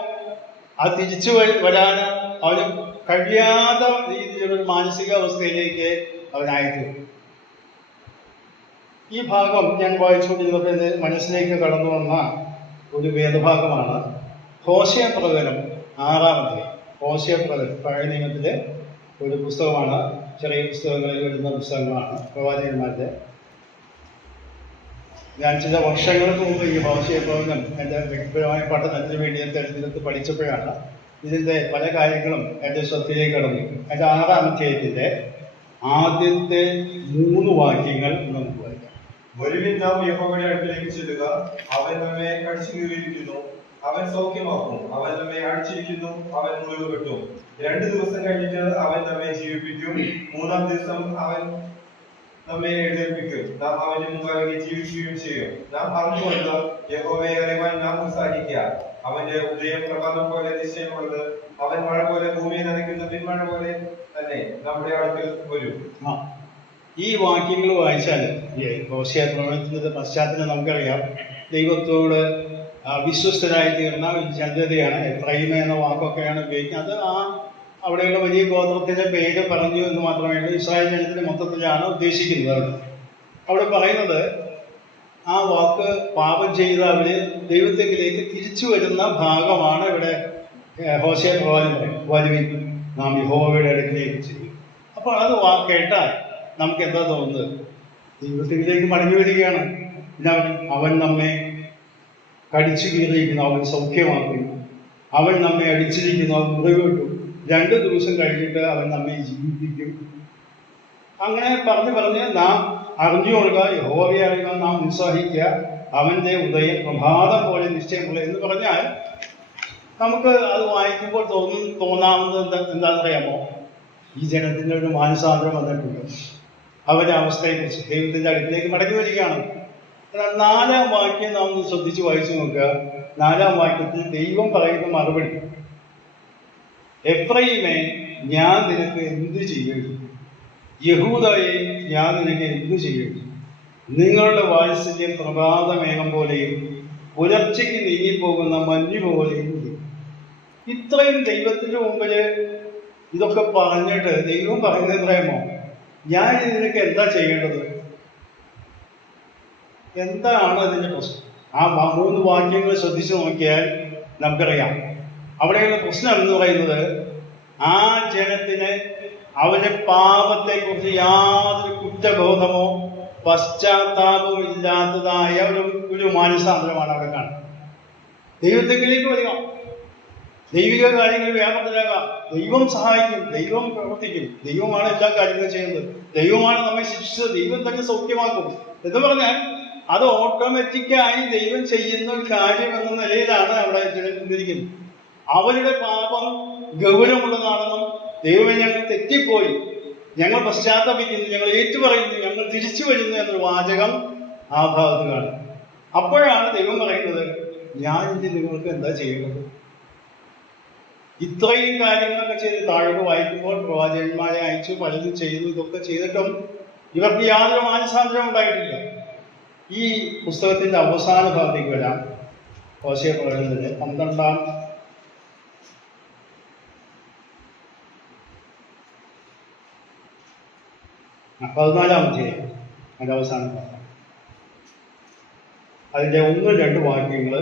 അത് തിരിച്ചു വരാനോ അവന് കഴിയാത്ത രീതിയിലുള്ള മാനസികാവസ്ഥയിലേക്ക് അവനായിത്തീർന്നു. ഈ ഭാഗം ഞാൻ വായിച്ചുകൊണ്ടിരുന്നപ്പോൾ എൻ്റെ മനസ്സിലേക്ക് കടന്നു വന്ന ഒരു വേദഭാഗമാണ് ഹോശേയ പ്രവചനം 6-ാം അധ്യായം. ഹോശേയ പ്രവചനം പഴയ നിയമത്തിലെ ഒരു പുസ്തകമാണ്. ചെറിയ പുസ്തകങ്ങളിൽ വരുന്ന പുസ്തകങ്ങളാണ് പ്രവാചകന്മാരുടെ. ഞാൻ ചില വർഷങ്ങൾക്ക് മുമ്പ് ഈ ഹോശേയ പ്രവചനം എൻ്റെ വ്യക്തിപരമായ പഠനത്തിന് വേണ്ടി ഞാൻ തെരഞ്ഞെടുത്ത് പഠിച്ചപ്പോഴാണ് ഇതിൻ്റെ പല കാര്യങ്ങളും എൻ്റെ ശ്രദ്ധയിലേക്ക് കടന്നു. അതിൻ്റെ 6-ാം അധ്യായത്തിൻ്റെ ആദ്യത്തെ 3 വാക്യങ്ങൾ നമുക്ക് വായിക്കാം. വരുവിൻ, നാം യഹോവയുടെ അടുക്കലേക്ക് ചെല്ലുക. അവൻ നമ്മെ കടിച്ചു കീറിയിരിക്കുന്നു, അവൻ സൗഖ്യമാക്കും. അവൻ നമ്മെ അടിച്ചിരിക്കുന്നു, അവൻ മുറിവ് കെട്ടും. 2 ദിവസം കഴിഞ്ഞിട്ട് അവൻ നമ്മെ ജീവിപ്പിക്കും. 3-ാം ദിവസം അവൻ നമ്മെ എഴുന്നേൽപ്പിക്കും. നാം അവന്റെ മുമ്പാകെ ജീവിക്കുകയും ചെയ്യും. നാം അറിഞ്ഞുകൊണ്ട് യഹോവയെ അറിയുവാൻ നാം ഉത്സാഹിക്കുക. അവന്റെ ഉദയം പ്രഭാതം പോലെ നിശ്ചയമുള്ളത്. അവൻ മഴ പോലെ ഭൂമിയെ നനയ്ക്കുന്ന പിന്മഴ പോലെ തന്നെ നമ്മുടെ അടുക്കൽ വരും. ഈ വാക്യങ്ങൾ വായിച്ചാൽ ഹോശേയ പ്രവചനത്തിന്റെ പശ്ചാത്തലം നമുക്കറിയാം. ദൈവത്തോട് വിശ്വസ്തരായി തീർന്ന ജനതയാണ്. എഫ്രൈം എന്ന വാക്കൊക്കെയാണ് ഉപയോഗിക്കുന്നത്. അത് അവിടെയുള്ള വലിയ ഗോത്രത്തിന്റെ പേര് പറഞ്ഞു എന്ന് മാത്രമേ ഉള്ളൂ. ഇസ്രായേൽ ജനത്തിന്റെ മൊത്തത്തിലാണ് ഉദ്ദേശിക്കുന്നത്. അവിടെ പറയുന്നത് ആ വാക്ക് പാപം ചെയ്ത അവര് ദൈവത്തെങ്കിലേക്ക് തിരിച്ചു വരുന്ന ഭാഗമാണ് ഇവിടെ ഹോശേയ പ്രവാചകൻ നാം യഹോവയുടെ അടുക്കിലേക്ക് ചെയ്യും. അപ്പോൾ അത് കേട്ടാൽ നമുക്ക് എന്താ തോന്നുന്നത്? ദൈവത്തിലേക്ക് മടങ്ങി വരികയാണ്. പിന്നെ അവൻ നമ്മെ കടിച്ചു കീറിയിരിക്കുന്നു, അവൻ സൗഖ്യമാക്കുന്നു. അവൻ നമ്മെ അടിച്ചിരിക്കുന്നു, അവൻ മുറിവിട്ടു. 2 ദിവസം കഴിഞ്ഞിട്ട് അവൻ നമ്മെ ജീവിപ്പിക്കും. അങ്ങനെ പറഞ്ഞ് നാം അറിഞ്ഞുകൊള്ളുക, യഹോവയെ അറിയുക, നാം ഉത്സാഹിക്കുക. അവന്റെ ഉദയം പ്രഭാതം പോലെ നിശ്ചയമുള്ള എന്ന് പറഞ്ഞാൽ നമുക്ക് അത് വായിക്കുമ്പോൾ തോന്നാവുന്നത് എന്താണെന്നറിയാമോ? ഈ ജനത്തിന്റെ ഒരു മാനസാന്തരം വന്നിട്ടുണ്ട്. അവരുടെ അവസ്ഥയെക്കുറിച്ച് ദൈവത്തിന്റെ അടുക്കിലേക്ക് മടങ്ങി വരികയാണ്. എന്നാൽ 4-ാം വാക്യം നാം ഒന്ന് ശ്രദ്ധിച്ച് വായിച്ചു നോക്കുക. 4-ാം വാക്യത്തിൽ ദൈവം പറയുന്ന മറുപടി: എഫ്രൈമേ, ഞാൻ നിനക്ക് എന്തു ചെയ്യരുത്? യഹൂദയെ, ഞാൻ നിനക്ക് എന്തു ചെയ്യരുത്? നിങ്ങളുടെ വാത്സല്യം പ്രഭാതമേഘം പോലെയും പുലർച്ചയ്ക്ക് നീങ്ങിപ്പോകുന്ന മഞ്ഞു പോലെയും. ഇത്രയും ദൈവത്തിന്റെ മുമ്പില് ഇതൊക്കെ പറഞ്ഞിട്ട് ദൈവം പറയുന്നത് എത്രയുമോ? ഞാൻ നിനക്ക് എന്താ ചെയ്യേണ്ടത്? എന്താണ് അതിന്റെ പ്രശ്നം? ആ 3 വാക്യങ്ങൾ ശ്രദ്ധിച്ചു നോക്കിയാൽ നമുക്കറിയാം. അവിടെയുള്ള പ്രശ്നം എന്ന് പറയുന്നത് ആ ജനത്തിന് അവരുടെ പാപത്തെക്കുറിച്ച് യാതൊരു കുറ്റബോധമോ പശ്ചാത്താപവും ഇല്ലാത്തതായ ഒരു മാനസാന്തരമാണ് അവിടെ കാണുന്നത്. ദൈവത്തെങ്കിലേക്ക് വരിക, ദൈവിക കാര്യങ്ങൾ വ്യാപൃതരാകാം. ദൈവം സഹായിക്കും, ദൈവം പ്രവർത്തിക്കും. ദൈവമാണ് എല്ലാ കാര്യങ്ങളും ചെയ്യുന്നത്. ദൈവമാണ് നമ്മെ ശിക്ഷിച്ചത്. ദൈവം തന്നെ സൗഖ്യമാക്കും എന്ന് പറഞ്ഞാൽ അത് ഓട്ടോമാറ്റിക്കായി ദൈവം ചെയ്യുന്ന ഒരു കാര്യം എന്ന നിലയിലാണ് അവിടെ ചിന്തിക്കുന്നത്. അവരുടെ പാപം ഗൗരവമുള്ളതാണെന്നും ദൈവമേ, ഞങ്ങൾ തെറ്റിപ്പോയി, ഞങ്ങൾ പശ്ചാത്തപിക്കുന്നു, ഞങ്ങൾ ഏറ്റുപറയുന്നു, ഞങ്ങൾ തിരിച്ചു വരുന്നു എന്നൊരു വാചകം ആ ഭാഗത്ത് കാണും. അപ്പോഴാണ് ദൈവം പറയുന്നത്, ഞാൻ ഇനി നിങ്ങൾക്ക് എന്താ ചെയ്യുന്നത്? ഇത്രയും കാര്യങ്ങളൊക്കെ ചെയ്ത് താഴോട്ട് വായിക്കുമ്പോൾ പ്രവാചകന്മാരെ അയച്ചു, പലതും ചെയ്തു, ഇതൊക്കെ ചെയ്തിട്ടും ഇവർക്ക് യാതൊരു മാനസാന്തരം ഉണ്ടായിട്ടില്ല. ഈ പുസ്തകത്തിന്റെ അവസാന ഭാഗത്തേക്ക് വരാം. ഹോശേയ പ്രവചനത്തിന്റെ 12-ാം അധ്യായം, അതിന്റെ അവസാന ഭാഗം, അതിന്റെ 1-2 വാക്യങ്ങൾ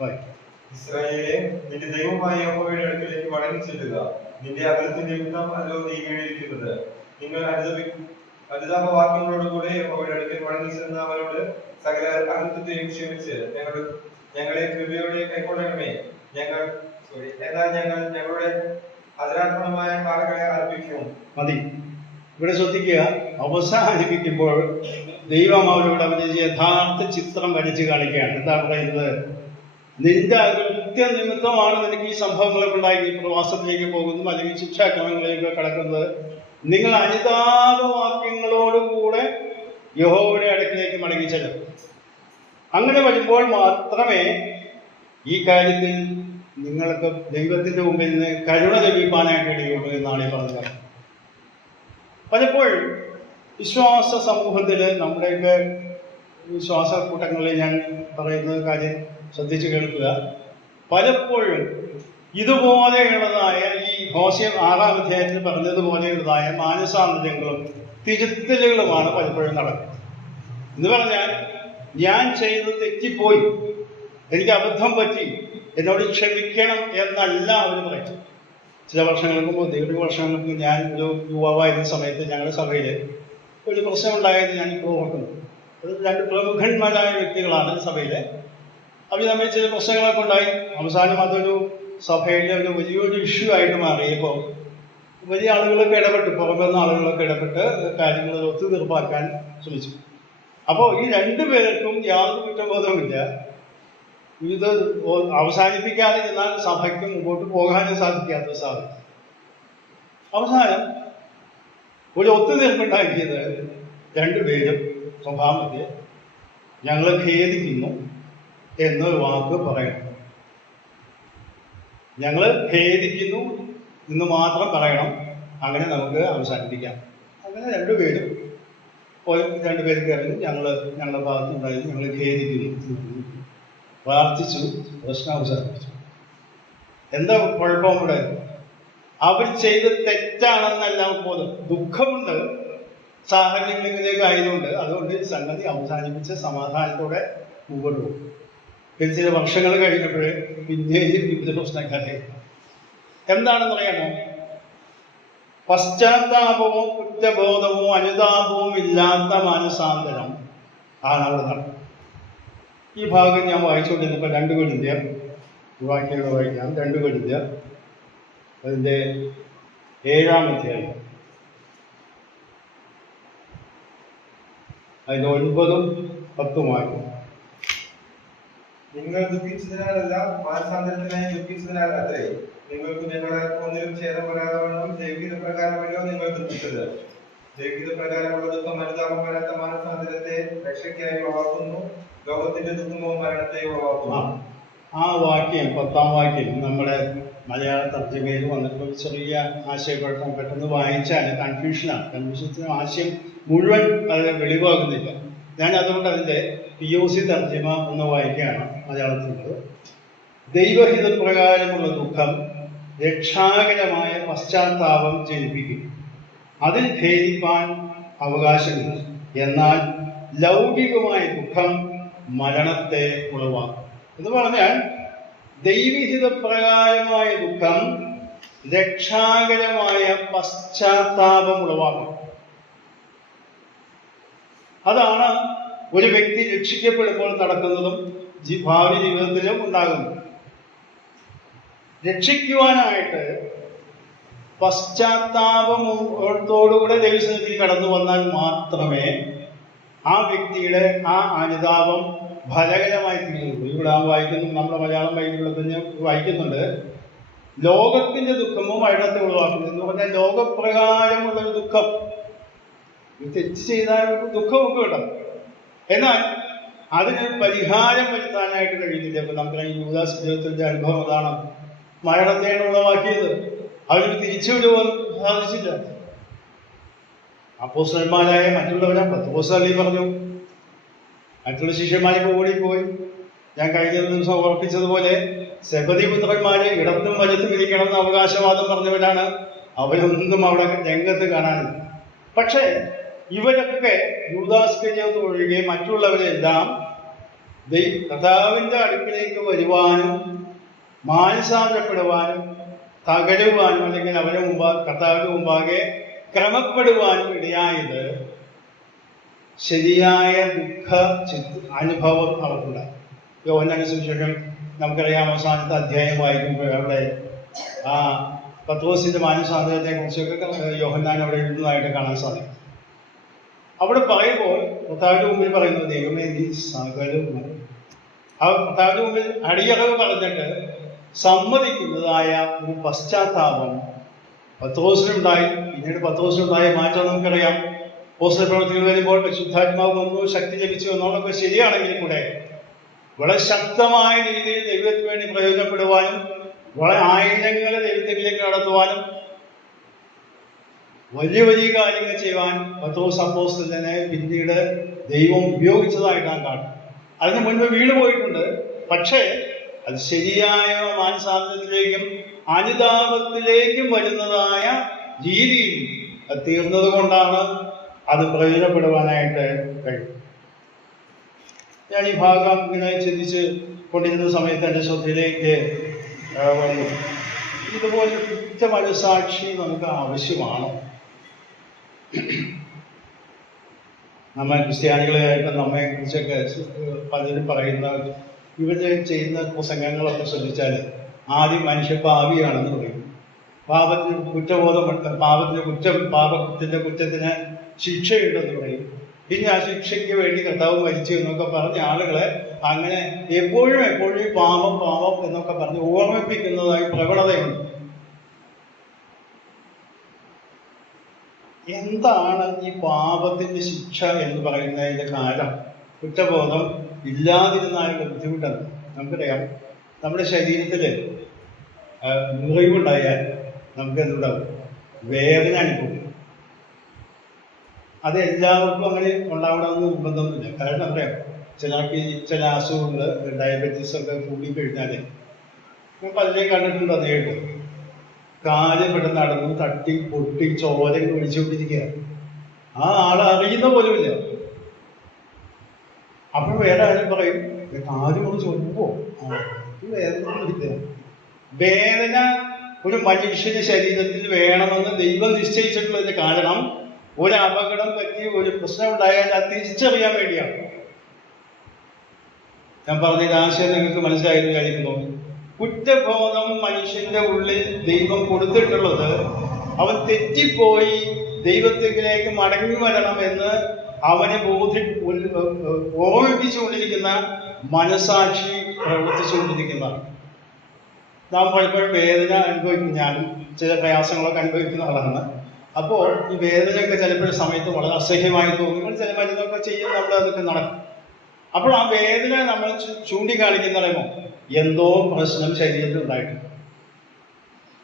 വായിക്കും. ഇസ്രായേലേ, നിന്റെ ദൈവമായ യഹോവയുടെ അടുക്കലേക്ക് മടങ്ങി ചെല്ലുക. നിന്റെ അകലത്തിന്റെ നിമിത്തം അല്ലോ നീ വീണിരിക്കുന്നത്. നിങ്ങൾ അനുതാപവാക്യങ്ങളോടുകൂടെ യഹോവയുടെ അടുക്കൽ മടങ്ങി ചെന്ന് അവരോട് സകല അകൃത്യത്തെയും ക്ഷമിച്ച് ഞങ്ങളെ കൃപയോടെ കൈക്കൊള്ളണമേ. എന്നാൽ ഞങ്ങൾ ഞങ്ങളുടെ അതിരാത്മകമായ കാലങ്ങളെ അർപ്പിക്കും. മതി. ഇവിടെ ശ്രദ്ധിക്കുക, അവസാനിപ്പിക്കുമ്പോൾ ദൈവം അവരോട് അവന്റെ യഥാർത്ഥ ചിത്രം വരച്ച് കാണിക്കുകയാണ്. എന്താ പറയുന്നത്? നിന്റെ അകൃത്യ നിമിത്തമാണ് നിനക്ക് ഈ സംഭവങ്ങളൊക്കെ ഉണ്ടായി. നീ പ്രവാസത്തിലേക്ക് പോകുന്നു, അല്ലെങ്കിൽ ശിക്ഷാക്രമങ്ങളിലേക്ക് കടക്കുന്നത്. നിങ്ങൾ അനുതാപവാക്യങ്ങളോടുകൂടെ യഹോവയുടെ അടുക്കിലേക്ക് മടങ്ങി ചെല്ലും. അങ്ങനെ വരുമ്പോൾ മാത്രമേ ഈ കാര്യത്തിൽ നിങ്ങൾക്ക് ദൈവത്തിന്റെ മുമ്പിൽ നിന്ന് കരുണ ലഭിക്കാനായിട്ട് ഇടയുള്ളൂ എന്നാണ് ഈ പറഞ്ഞത്. പലപ്പോഴും വിശ്വാസ സമൂഹത്തിൽ, നമ്മുടെയൊക്കെ വിശ്വാസ കൂട്ടങ്ങളിൽ ഞാൻ പറയുന്ന കാര്യം ശ്രദ്ധിച്ചു കേൾക്കുക. പലപ്പോഴും ഇതുപോലെയുള്ളതായ ഈ ഹോശേയ 6-ാം അധ്യായത്തിൽ പറഞ്ഞതുപോലെയുള്ളതായ മാനസാന്തരങ്ങളും തിരുത്തലുകളുമാണ് പലപ്പോഴും നടക്കുന്നത്. എന്ന് പറഞ്ഞാൽ, ഞാൻ ചെയ്ത് തെറ്റിപ്പോയി, എനിക്ക് അബദ്ധം പറ്റി, എന്നോട് ക്ഷമിക്കണം എന്നല്ല അവർ പറയുന്നത്. ചില വർഷങ്ങൾക്ക് മുമ്പ്, 7 വർഷങ്ങൾക്ക് മുമ്പ് ഞാൻ ഒരു യുവാവായിരുന്ന സമയത്ത് ഞങ്ങളുടെ സഭയിൽ ഒരു പ്രശ്നമുണ്ടായത് ഞാനിപ്പോൾ ഓർക്കുന്നു. അത് 2 പ്രമുഖന്മാരായ വ്യക്തികളാണ് സഭയിലെ. അവർ തമ്മിൽ ചില പ്രശ്നങ്ങളൊക്കെ ഉണ്ടായി. അവസാനം അതൊരു സഭയിലെ ഒരു വലിയൊരു ഇഷ്യൂ ആയിട്ട് മാറിയപ്പോൾ വലിയ ആളുകളൊക്കെ ഇടപെട്ട്, പുറമേന്ന ആളുകളൊക്കെ ഇടപെട്ട് കാര്യങ്ങൾ ഒത്തുതീർപ്പാക്കാൻ ശ്രമിച്ചു. അപ്പോൾ ഈ 2 പേർക്കും യാതൊരു കുറ്റബോധവുമില്ല. ഇത് അവസാനിപ്പിക്കാതെ എന്നാൽ സഭയ്ക്ക് മുമ്പോട്ട് പോകാനും സാധിക്കാത്ത സാധിക്കും. അവസാനം ഒരു ഒത്തുതീർപ്പുണ്ടാക്കിയത് രണ്ടുപേരും സ്വഭാവത്തെ ഞങ്ങൾ ഖേദിക്കുന്നു എന്നൊരു വാക്ക് പറയണം. ഞങ്ങൾ ഖേദിക്കുന്നു എന്ന് മാത്രം പറയണം. അങ്ങനെ നമുക്ക് അവസാനിപ്പിക്കാം. അങ്ങനെ രണ്ടുപേരും കയറി ഞങ്ങളുടെ ഭാഗത്തുണ്ടായിരുന്നു, ഞങ്ങൾ ഖേദിക്കുന്നു പ്രാർത്ഥിച്ചു, പ്രശ്നം അവസാനിപ്പിച്ചു. എന്താ കുഴപ്പം? ഇവിടെ അവർ ചെയ്ത് തെറ്റാണെന്നെല്ലാം പോലും ദുഃഖമുണ്ട്, സാഹചര്യങ്ങൾ ഇങ്ങനെയൊക്കെ ആയതുകൊണ്ട്. അതുകൊണ്ട് സംഗതി അവസാനിപ്പിച്ച് സമാധാനത്തോടെ മുമ്പോട്ട് പോകും. പിന്നെ ചില വർഷങ്ങൾ കഴിഞ്ഞപ്പോഴേ പിന്നെയും വിവിധ പ്രശ്നക്കാരെ എന്താണെന്ന് അറിയാമോ? പശ്ചാത്താപവും കുറ്റബോധവും അനുതാപവും ഇല്ലാത്ത മാനസാന്തരം ആണ് അവിടെ നടന്നത്. ഈ ഭാഗം ഞാൻ വായിച്ചുകൊണ്ടിരുന്നപ്പോൾ 2 കൊരിന്ത്യർ വാക്യങ്ങൾ വായിക്കാം. 2 കൊരിന്ത്യർ അതിൻ്റെ 7-ാം അധ്യായം അതിൻ്റെ 9-ഉം 10-ഉം വാക്യം. നിങ്ങൾ ദുഃഖിച്ചതിനാലല്ല, മാനസാന്തരത്തിനായി ദുഃഖിച്ചതിനാൽ അത്രേ. നിങ്ങൾക്ക് ഞങ്ങളെ ഒന്നിലും ഛേദം വരാതെ വേണം ജൈവിക പ്രകാരമല്ലോ നിങ്ങൾ ദുഃഖിച്ചത്. ജൈവിക പ്രകാരമുള്ള ദുഃഖം അനുതാപം വരാത്ത മാനസാന്തരത്തെ രക്ഷയ്ക്കായി ഉളവാക്കുന്നു. ലോകത്തിന്റെ ദുഃഖമോ മരണത്തെ ഉളവാക്കുന്നു. ആ വാക്യം 10-ാം വാക്യം നമ്മുടെ മലയാള തർജ്ജമയിൽ വന്നിട്ട് ചെറിയ ആശയക്കുഴപ്പം. പെട്ടെന്ന് വായിച്ചാൽ കൺഫ്യൂഷന് ആശയം മുഴുവൻ അത് വെളിവാകുന്നില്ല. ഞാൻ അതുകൊണ്ട് അതിൻ്റെ POC തർജ്ജമ ഒന്ന് വായിക്കുകയാണ് മലയാളത്തിലുള്ളത്. ദൈവഹിതപ്രകാരമുള്ള ദുഃഖം രക്ഷാകരമായ പശ്ചാത്താപം ജനിപ്പിക്കും. അതിൽ ഖേദിപ്പാൻ അവകാശമില്ല. എന്നാൽ ലൗകികമായ ദുഃഖം മരണത്തെ ഉളവാക്കും. എന്ന് പറഞ്ഞാൽ ദൈവഹിതപ്രകാരമായ ദുഃഖം രക്ഷാകരമായ പശ്ചാത്താപം ഉളവാക്കും. അതാണ് ഒരു വ്യക്തി രക്ഷിക്കപ്പെടുമ്പോൾ നടക്കുന്നതും ഭാവി ജീവിതത്തിലും ഉണ്ടാകുന്നു. രക്ഷിക്കുവാനായിട്ട് പശ്ചാത്താപത്തോടുകൂടെ ദൈവസന്നിധിയിൽ കടന്നു വന്നാൽ മാത്രമേ ആ വ്യക്തിയുടെ ആ അനുതാപം ഫലകരമായി തീരുള്ളൂ. ഇവിടെ വായിക്കുന്നു, നമ്മുടെ മലയാളം ബൈബിളിൽ തന്നെ വായിക്കുന്നുണ്ട്, ലോകത്തിന്റെ ദുഃഖമോ മരണത്തെ ഉളവാക്കുന്നു. എന്ന് പറഞ്ഞാൽ ലോകപ്രകാരമുള്ളൊരു ദുഃഖം, തെറ്റ് ചെയ്താൽ ദുഃഖമൊക്കെ ഉണ്ടാവും. എന്നാൽ അതിന് പരിഹാരം വരുത്താനായിട്ട് കഴിയുന്നില്ല. ഇപ്പൊ നമുക്ക് ഈ യൂദാസ് ജീവിതത്തിന്റെ അനുഭവം അതാണ്. മരണത്തെയാണ് ഉളവാക്കിയത്. അവർക്ക് തിരിച്ചുവിടുവാൻ സാധിച്ചില്ല. അപ്പോസ്തലന്മാരായ മറ്റുള്ളവരാ പത്രോസ് പറഞ്ഞു, മറ്റുള്ള ശിഷ്യന്മാരൊക്കെ ഓടിപ്പോയി. ഞാൻ കഴിഞ്ഞ ദിവസം ഓർപ്പിച്ചതുപോലെ സെബദി പുത്രന്മാര് ഇടത്തും വലത്തും ഇരിക്കണമെന്ന് അവകാശവാദം പറഞ്ഞവരാണ്. അവരൊന്നും അവിടെ രംഗത്ത് കാണാനില്ല. പക്ഷേ ഇവരൊക്കെ യൂദാസ്കര്യത്ത് ഒഴികെ മറ്റുള്ളവരെല്ലാം കർത്താവിന്റെ അടുക്കിലേക്ക് വരുവാനും മാനസാന്തരപ്പെടുവാനും തകരുവാനും അല്ലെങ്കിൽ അവരെ കർത്താവിന്റെ മുമ്പാകെ ക്രമപ്പെടുവാനും ഇടയായത് ശരിയായ ദുഃഖ അനുഭവം അവർക്കുണ്ടായി. യോഹന്നാന്റെ സുവിശേഷം നമുക്കറിയാം, അവസാനത്തെ അധ്യായം വായിക്കുമ്പോൾ അവിടെ ആ പത്രോസിന്റെ മാനസാന്തരത്തെ കുറിച്ചൊക്കെ യോഹന്നാൻ അവിടെ എഴുതുന്നതായിട്ട് കാണാൻ സാധിക്കും. അവിടെ പറയുമ്പോൾ കർത്താവിന്റെ മുമ്പിൽ പറയുന്നത്, ദൈവമേ നീ സകലവും ആ കർത്താവിന്റെ മുമ്പിൽ അടിയറവ് പറഞ്ഞിട്ട് സമ്മതിക്കുന്നതായ ഒരു പശ്ചാത്താപം പത്രോസിനുണ്ടായി. പിന്നീട് പത്രോസിനുണ്ടായ മാറ്റം നമുക്കറിയാം. അപ്പോസ്തല പ്രവൃത്തികൾ വരുമ്പോൾ പരിശുദ്ധാത്മാവ് വന്നു, ശക്തി ലഭിച്ചു എന്നൊക്കെ ശരിയാണെങ്കിൽ കൂടെ വളരെ ശക്തമായ രീതിയിൽ ദൈവത്തിന് വേണ്ടി പ്രയോജനപ്പെടുവാനും വളരെ ആയിരങ്ങളെ ദൈവത്തിലേക്ക് നടത്തുവാനും വലിയ വലിയ കാര്യങ്ങൾ ചെയ്യുവാൻ പത്രോസ് അപ്പോസ്തലനെ പിന്നീട് ദൈവം ഉപയോഗിച്ചതായിട്ടാണ് കാണുന്നത്. അതിന് മുൻപ് വീണുപോയിട്ടുണ്ട്. പക്ഷേ അത് ശരിയായ മാനസാന്തരത്തിലേക്കും അനുതാപത്തിലേക്കും വരുന്നതായ രീതിയിൽ അത് തീർന്നത് കൊണ്ടാണ് അത് പ്രയോജനപ്പെടുവാനായിട്ട് കഴിയും. ഞാൻ ഈ ഭാഗം ഇങ്ങനെ ചിന്തിച്ച് കൊണ്ടിരുന്ന സമയത്ത് എൻ്റെ ശ്രദ്ധയിലേക്ക് വന്നു, ഇതുപോലെ കുറ്റമനസാക്ഷി നമുക്ക് ആവശ്യമാണോ? നമ്മൾ ക്രിസ്ത്യാനികളായിട്ട് നമ്മെ കുറിച്ചൊക്കെ പലരും പറയുന്ന ഇവര് ചെയ്യുന്ന പ്രസംഗങ്ങളൊക്കെ ശ്രദ്ധിച്ചാൽ ആദ്യം മനുഷ്യ പാപിയാണെന്ന് പറയും. പാപത്തിന് കുറ്റബോധമുണ്ട്, പാപത്തിന്റെ കുറ്റത്തിന് ശിക്ഷയുണ്ടെന്ന് പറയും. പിന്നെ ആ ശിക്ഷയ്ക്ക് വേണ്ടി കർത്താവ് മരിച്ചു എന്നൊക്കെ പറഞ്ഞ ആളുകളെ അങ്ങനെ എപ്പോഴും പാപം എന്നൊക്കെ പറഞ്ഞ് ഓർമ്മിപ്പിക്കുന്നതായി പ്രവണതയുണ്ട്. എന്താണ് ഈ പാപത്തിന്റെ ശിക്ഷ എന്ന് പറയുന്നതിന്റെ കാരണം? കുറ്റബോധം ഇല്ലാതിരുന്നാലുള്ള ബുദ്ധിമുട്ടാണ്. നമുക്കറിയാം, നമ്മുടെ ശരീരത്തിൽ മുറിവുണ്ടായാൽ നമുക്ക് എന്തുണ്ടാവും? വേദന അനുഭവം. അത് എല്ലാവർക്കും അങ്ങനെ ഉണ്ടാവണമെന്ന് നിർബന്ധമൊന്നുമില്ല. കാരണം അറിയാം, ചിലർക്ക് ചില അസുഖങ്ങൾ, ഡയബറ്റീസ് ഒക്കെ കൂടിക്കഴിഞ്ഞാൽ പലരെയും കണ്ടിട്ടുണ്ട്. നേരിട്ട് കാല് പെട്ടെന്ന് നടന്നു തട്ടി പൊട്ടി ചോര ഒഴിച്ചുകൊണ്ടിരിക്കുക. ആ ആളെ അറിയുന്ന പോലുമില്ല. അപ്പോൾ വേറെ ആരും പറയും, കാല് കൊണ്ട് ചോദിക്കുമ്പോ വേദന. വേദന ഒരു മനുഷ്യന്റെ ശരീരത്തിൽ വേണമെന്ന് ദൈവം നിശ്ചയിച്ചിട്ടുള്ളതിന്റെ കാരണം, ഒരു അപകടം പറ്റി ഒരു പ്രശ്നം ഉണ്ടായാൽ അത് തിരിച്ചറിയാൻ വേണ്ടിയാണ്. ഞാൻ പറഞ്ഞതിന്റെ ആശയം നിങ്ങൾക്ക് മനസ്സിലായെന്ന് വിചാരിക്കുന്നു. കുറ്റബോധം മനുഷ്യന്റെ ഉള്ളിൽ ദൈവം കൊടുത്തിട്ടുള്ളത് അവൻ തെറ്റിപ്പോയി ദൈവത്തിലേക്ക് മടങ്ങി വരണമെന്ന് അവനെ ഓർമ്മിപ്പിച്ചുകൊണ്ടിരിക്കുന്ന മനസാക്ഷി പ്രവർത്തിച്ചുകൊണ്ടിരിക്കുന്നതാണ്. നാം പലപ്പോഴും വേദന അനുഭവിക്കും. ഞാനും ചില പ്രയാസങ്ങളൊക്കെ അനുഭവിക്കുന്ന ആളാണ്. അപ്പോൾ ഈ വേദനയൊക്കെ ചിലപ്പോഴും സമയത്ത് വളരെ അസഹ്യമായി തോന്നുമ്പോൾ ചില മരുന്നൊക്കെ ചെയ്യും, നമ്മൾ അതൊക്കെ നടക്കും. അപ്പോൾ ആ വേദന നമ്മൾ ചൂണ്ടിക്കാണിക്കുന്നറിയുമോ എന്തോ പ്രശ്നം ശരീരത്തിൽ ഉണ്ടായിട്ടുണ്ട്.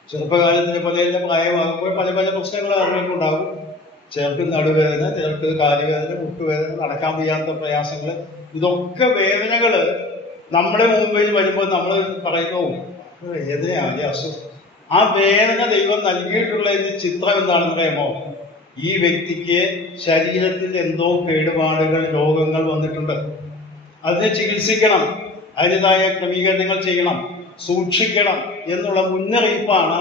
ചെറുപ്പകാലത്തിന് പല പ്രായമാകുമ്പോൾ പല പല പ്രശ്നങ്ങൾ അവർക്കുണ്ടാകും. ചിലർക്ക് നടുവേദന, ചിലർക്ക് കാലുവേദന, മുട്ടുവേദന, നടക്കാൻ വയ്യാത്ത പ്രയാസങ്ങൾ. ഇതൊക്കെ വേദനകൾ നമ്മുടെ മുമ്പിൽ വരുമ്പോൾ നമ്മൾ പറയുന്നു വേദനയാണ് അസുഖം. ആ വേദന ദൈവം നൽകിയിട്ടുള്ളതിന്റെ ചിത്രം എന്താണെന്ന് അറിയാമോ? ഈ വ്യക്തിക്ക് ശരീരത്തിൽ എന്തോ കേടുപാടുകൾ, രോഗങ്ങൾ വന്നിട്ടുണ്ട്. അതിനെ ചികിത്സിക്കണം, അതിൻ്റെതായ ക്രമീകരണങ്ങൾ ചെയ്യണം, സൂക്ഷിക്കണം എന്നുള്ള മുന്നറിയിപ്പാണ്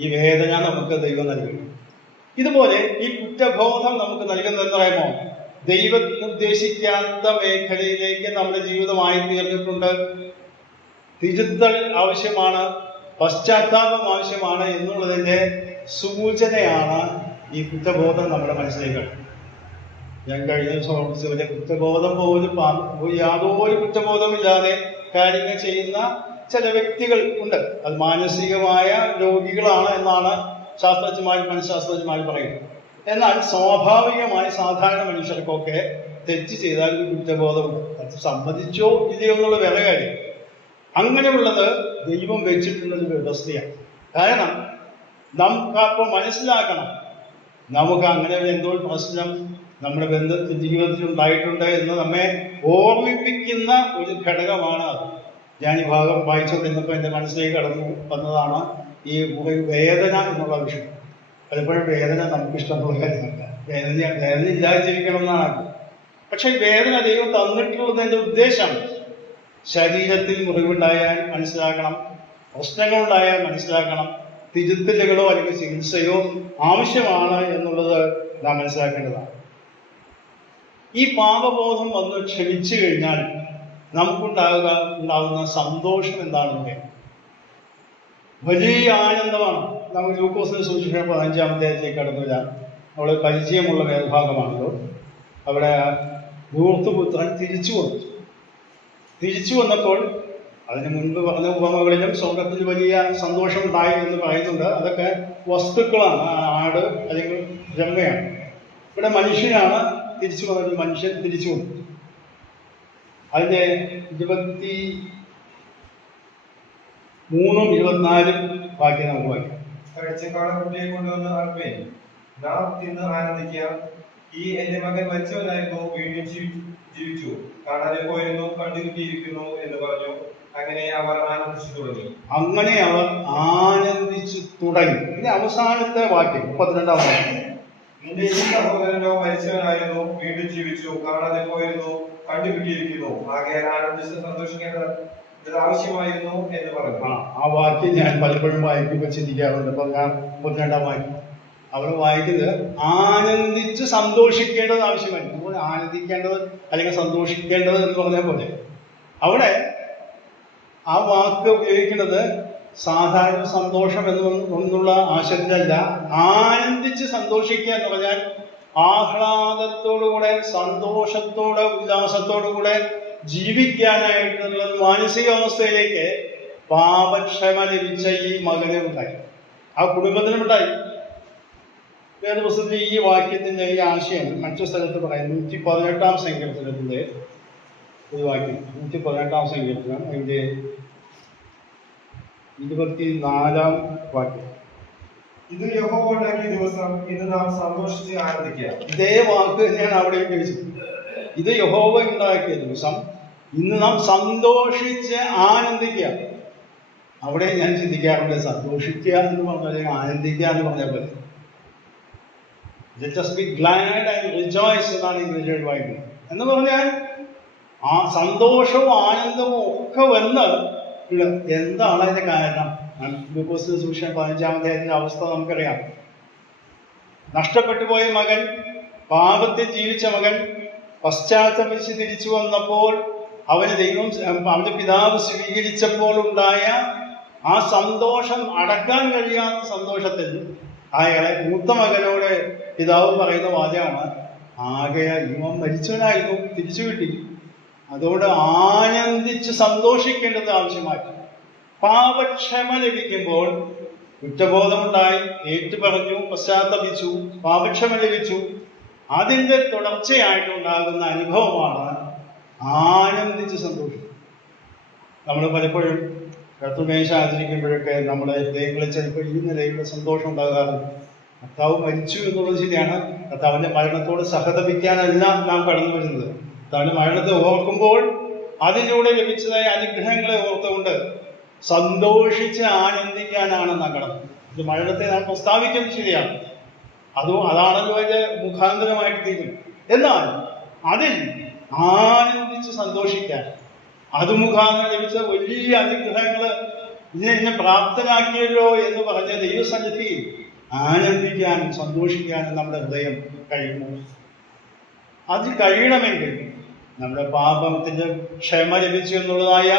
ഈ വേദന നമുക്ക് ദൈവം നൽകുന്നത്. ഇതുപോലെ ഈ കുറ്റബോധം നമുക്ക് നൽകുന്നതെന്ന് പറയുമോ? ദൈവം ഉദ്ദേശിക്കാത്ത മേഖലയിലേക്ക് നമ്മുടെ ജീവിതമായി തീർന്നിട്ടുണ്ട്. തിരുത്തൽ ആവശ്യമാണ്, പശ്ചാത്താപം ആവശ്യമാണ് എന്നുള്ളതിൻ്റെ സൂചനയാണ് ഈ കുറ്റബോധം നമ്മുടെ മനസ്സിലേക്ക്. ഞാൻ കഴിഞ്ഞ ദിവസം ഓർമ്മിച്ചവരെ കുറ്റബോധം പോലും യാതൊരു കുറ്റബോധമില്ലാതെ കാര്യങ്ങൾ ചെയ്യുന്ന ചില വ്യക്തികൾ ഉണ്ട്. അത് മാനസികമായ രോഗികളാണ് എന്നാണ് മനഃശാസ്ത്രജ്ഞന്മാർ പറയുന്നത്. എന്നാൽ സ്വാഭാവികമായി സാധാരണ മനുഷ്യർക്കൊക്കെ തെറ്റ് ചെയ്താൽ ഒരു കുറ്റബോധമുണ്ട്. അത് സമ്മതിച്ചോ ഇല്ലയോ എന്നുള്ള വേറെ കാര്യം. അങ്ങനെയുള്ളത് ദൈവം വെച്ചിട്ടുള്ളൊരു വ്യവസ്ഥയാണ്. കാരണം നമുക്കപ്പോൾ മനസ്സിലാക്കണം, നമുക്ക് അങ്ങനെ എന്തോ പ്രശ്നം നമ്മുടെ ജീവിതത്തിൽ ഉണ്ടായിട്ടുണ്ട് എന്ന് നമ്മെ ഓർമ്മിപ്പിക്കുന്ന ഒരു ഘടകമാണ് അത്. ഞാൻ ഈ ഭാഗം വായിച്ചുകൊണ്ടിരുന്നപ്പോൾ എൻ്റെ മനസ്സിലേക്ക് കടന്നു വന്നതാണ് ഈ വേദന എന്നുള്ള വിഷയം. പലപ്പോഴും വേദന നമുക്ക് ഇഷ്ടമുള്ള കാര്യമല്ല. വേദന ഇല്ലാതെ ജീവിക്കണം എന്നാണ്. പക്ഷെ ഈ വേദന ദൈവം തന്നിട്ടുള്ളതിൻ്റെ ഉദ്ദേശം ശരീരത്തിൽ മുറിവുണ്ടായാൽ മനസ്സിലാക്കണം, പ്രശ്നങ്ങളുണ്ടായാൽ മനസ്സിലാക്കണം, തിരുത്തലുകളോ അല്ലെങ്കിൽ ചികിത്സയോ ആവശ്യമാണ് എന്നുള്ളത് നാം മനസ്സിലാക്കേണ്ടതാണ്. ഈ പാപബോധം വന്ന് ക്ഷമിച്ചു കഴിഞ്ഞാൽ ഉണ്ടാകുന്ന സന്തോഷം എന്താണെന്ന് വലിയ ആനന്ദമാണ്. നമുക്ക് ലൂക്കോസിനെ സുവിശേഷം 15-ാം അധ്യായത്തിലേക്ക് കടന്നു വരാം. അവിടെ പരിചയമുള്ള വേദഭാഗമാണല്ലോ. അവിടെ ധൂർത്തുപുത്രൻ തിരിച്ചു വന്നപ്പോൾ അതിന് മുൻപ് പറഞ്ഞ ഉപമകളിലും സ്വർഗത്തിൽ വലിയ സന്തോഷം ഉണ്ടായി എന്ന് പറയുന്നുണ്ട്. അതൊക്കെ വസ്തുക്കളാണ്, ആട് അല്ലെങ്കിൽ രമ്മയാണ്. ഇവിടെ മനുഷ്യനാണ് തിരിച്ചു വന്നത്. മനുഷ്യൻ തിരിച്ചു വന്നു. അതിന്റെ 23-24 വാക്യം നമുക്ക് വായിക്കാം. കാഴ്ചക്കാളെ കൊണ്ടുവന്ന് അർപ്പേൻ, നാം തിന്ന് ആനന്ദിക്കുക. ഈ എന്റെ മകൻ മരിച്ചവനായിരുന്നു, വീണ്ടും ജീവിച്ചു, കാണാതെ പോയിരുന്നു, കണ്ടുകിട്ടിയിരിക്കുന്നു എന്ന് പറഞ്ഞു. അങ്ങനെ അവർ ആനന്ദിച്ചു തുടങ്ങി. ഇനി അവസാനത്തെ വാക്യം 32-ാം വാക്യം. നിന്റെ ഈ സഹോദരനോ മരിച്ചവനായിരുന്നു, വീണ്ടും ജീവിച്ചു, കാണാതെ പോയിരുന്നു, കണ്ടുകിട്ടിയിരിക്കുന്നു, ആകയാൽ ആനന്ദിച്ച് സന്തോഷിക്കേണ്ടത് ആവശ്യമായിരുന്നു എന്ന് പറഞ്ഞു. ആ വാക്യം ഞാൻ പലപ്പോഴും വായിക്കുമ്പോൾ ചിന്തിക്കാറുണ്ട്. അപ്പൊ ഞാൻ 32-ാം വാക്യം അവിടെ വായിക്കുന്നത് ആനന്ദിച്ച് സന്തോഷിക്കേണ്ടത് ആവശ്യമായിരുന്നു. അതുപോലെ ആനന്ദിക്കേണ്ടത് അല്ലെങ്കിൽ സന്തോഷിക്കേണ്ടത് എന്ന് പറഞ്ഞാൽ പോലെ അവിടെ ആ വാക്ക് ഉപയോഗിക്കുന്നത് സാധാരണ സന്തോഷം എന്നുള്ള ആശയത്തിലല്ല. ആനന്ദിച്ച് സന്തോഷിക്കുക എന്ന് പറഞ്ഞാൽ ആഹ്ലാദത്തോടുകൂടെ, സന്തോഷത്തോടെ, ഉല്ലാസത്തോടുകൂടെ ജീവിക്കാനായിട്ടുള്ള മാനസികാവസ്ഥയിലേക്ക് പാപക്ഷമ ലഭിച്ച ഈ മകനെ ഉണ്ടായി, ആ കുടുംബത്തിനുണ്ടായി. വേദപുസ്തകത്തിലെ ഈ വാക്യത്തിന്റെ ഈ ആശയം മറ്റു സ്ഥലത്ത് പറയാം. 118 സങ്കീർത്തനത്തിന്റെ ഒരു വാക്യം, 118 സങ്കീർത്തനം, അതിന്റെ 24 വാക്യം. ഇത് യഹോവ ഉണ്ടാക്കിയ ദിവസം, ഇന്ന് നാം സന്തോഷിച്ച് ആനന്ദിക്കുക. ഇതേ വാക്ക് തന്നെയാണ് അവിടെ ഉപയോഗിച്ചത്. ഇത് യഹോവ ഉണ്ടാക്കിയ ദിവസം, ഇന്ന് നാം സന്തോഷിച്ച് ആനന്ദിക്കുക. അവിടെ ഞാൻ ചിന്തിക്കാറുണ്ട്, സന്തോഷിക്കുക എന്ന് പറഞ്ഞാൽ ആനന്ദിക്കുക എന്ന് പറഞ്ഞ പോലെ. Let us be glad and rejoice എന്നാണ് ഇംഗ്ലീഷിൽ വായിക്കുന്നത്. എന്ന് പറഞ്ഞാൽ ആ സന്തോഷവും ആനന്ദവും ഒക്കെ വന്ന് എന്താണ് അതിന്റെ കാരണം? ലൂക്കോസിന്റെ സുവിശേഷം 15-ാം അധ്യായത്തിന്റെ അവസ്ഥ നമുക്കറിയാം. നഷ്ടപ്പെട്ടു പോയ മകൻ, പാപത്തിൽ ജീവിച്ച മകൻ പശ്ചാത്തപിച്ച് തിരിച്ചു വന്നപ്പോൾ അവന്റെ പിതാവ് സ്വീകരിച്ചപ്പോൾ ഉണ്ടായ ആ സന്തോഷം, അടക്കാൻ കഴിയാത്ത സന്തോഷത്തിൽ അയാളെ മൂത്ത മകനോട് പിതാവ് പറയുന്ന വാചകമാണ്, ആകയാൽ ഇവൻ മരിച്ചവനായിരുന്നു, തിരിച്ചു കിട്ടി, അതുകൊണ്ട് ആനന്ദിച്ച് സന്തോഷിക്കേണ്ടത് ആവശ്യമായി. പാപക്ഷമ ലഭിക്കുമ്പോൾ കുറ്റബോധമുണ്ടായി, ഏറ്റുപറഞ്ഞു, പശ്ചാത്തപിച്ചു, പാപക്ഷമ ലഭിച്ചു. അതിൻ്റെ തുടർച്ചയായിട്ടുണ്ടാകുന്ന അനുഭവമാണ് ആനന്ദിച്ച് സന്തോഷം. നമ്മൾ പലപ്പോഴും കർത്തൃമേശ ആചരിക്കുമ്പോഴൊക്കെ നമ്മുടെ ഹൃദയങ്ങളിൽ ചിലപ്പോൾ ഈ നിലയിലുള്ള സന്തോഷം ഉണ്ടാകാറുണ്ട്. കർത്താവ് മരിച്ചു എന്നുള്ളത് ശരിയാണ്. കർത്താവിന്റെ മരണത്തോട് സഹതപിക്കാനല്ല നാം കടന്നു വരുന്നത്. കർത്താവിന്റെ മരണത്തെ ഓർക്കുമ്പോൾ അതിലൂടെ ലഭിച്ചതായ അനുഗ്രഹങ്ങളെ ഓർത്തുകൊണ്ട് സന്തോഷിച്ച് ആനന്ദിക്കാനാണ് നാം കടന്നത്. ഇത് മരണത്തെ നാം പ്രസ്താവിക്കുന്നത് ശരിയാണ്, അതാണല്ലോ അതിന്റെ മുഖാന്തരമായിട്ട് തീരുന്നത്. എന്നാൽ അതിൽ ആനന്ദിച്ച് സന്തോഷിക്കാൻ, അത് മുഖാന്തരം ലഭിച്ച വലിയ അനുഗ്രഹങ്ങൾ ഇതിനെ പ്രാപ്തനാക്കിയല്ലോ എന്ന് പറഞ്ഞ ദൈവസന്നിധിയിൽ ആനന്ദിക്കാനും സന്തോഷിക്കാനും നമ്മുടെ ഹൃദയം കഴിയുന്നു. അത് കഴിയണമെങ്കിൽ നമ്മുടെ പാപത്തിന്റെ ക്ഷമ ലഭിച്ചു എന്നുള്ളതായ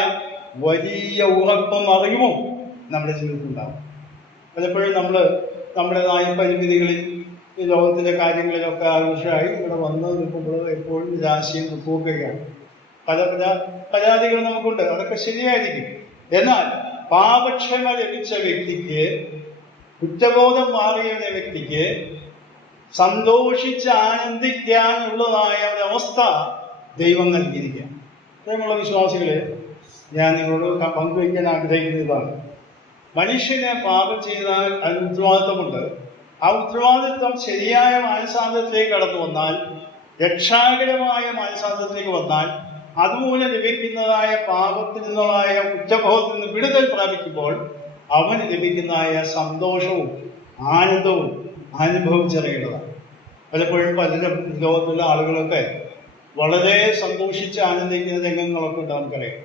വലിയ ഉറപ്പും അറിവും നമ്മുടെ ജീവിതത്തിൽ ഉണ്ടാകും. പലപ്പോഴും നമ്മുടേതായ പരിമിതികളിൽ, ഈ ലോകത്തിലെ കാര്യങ്ങളിലൊക്കെ ആവശ്യമായി ഇവിടെ വന്ന് നിൽക്കുമ്പോൾ എപ്പോഴും നിരാശയും ദുഃഖമൊക്കെയാണ്. പല പരാതികൾ നമുക്കുണ്ട്, അതൊക്കെ ശരിയായിരിക്കും. എന്നാൽ പാപക്ഷമ ലഭിച്ച വ്യക്തിക്ക്, കുറ്റബോധം മാറിയ വ്യക്തിക്ക് സന്തോഷിച്ച് ആനന്ദിക്കാനുള്ളതായ ഒരവസ്ഥ ദൈവം നൽകിയിരിക്കുക. പ്രിയമുള്ള വിശ്വാസികളെ, ഞാൻ നിങ്ങളോട് പങ്കുവയ്ക്കാൻ ആഗ്രഹിക്കുന്നതാണ്, മനുഷ്യനെ പാപം ചെയ്താൽ അതിന് ഉത്തരവാദിത്വമുണ്ട്. ആ ഉത്തരവാദിത്വം ശരിയായ മാനസാന്തരത്തിലേക്ക് കടന്നു വന്നാൽ, രക്ഷാകരമായ മാനസാന്തരത്തിലേക്ക് വന്നാൽ, അതുമൂലം ലഭിക്കുന്നതായ പാപത്തിൽ നിന്നുള്ളതായ കുറ്റബോധത്തിൽ നിന്ന് വിടുതൽ പ്രാപിക്കുമ്പോൾ അവന് ലഭിക്കുന്നതായ സന്തോഷവും ആനന്ദവും അനുഭവിച്ചറിയേണ്ടതാണ്. പലപ്പോഴും പലരും ലോകത്തുള്ള ആളുകളൊക്കെ വളരെ സന്തോഷിച്ച് ആനന്ദിക്കുന്ന രംഗങ്ങളൊക്കെ ഉണ്ട്, നമുക്കറിയാം.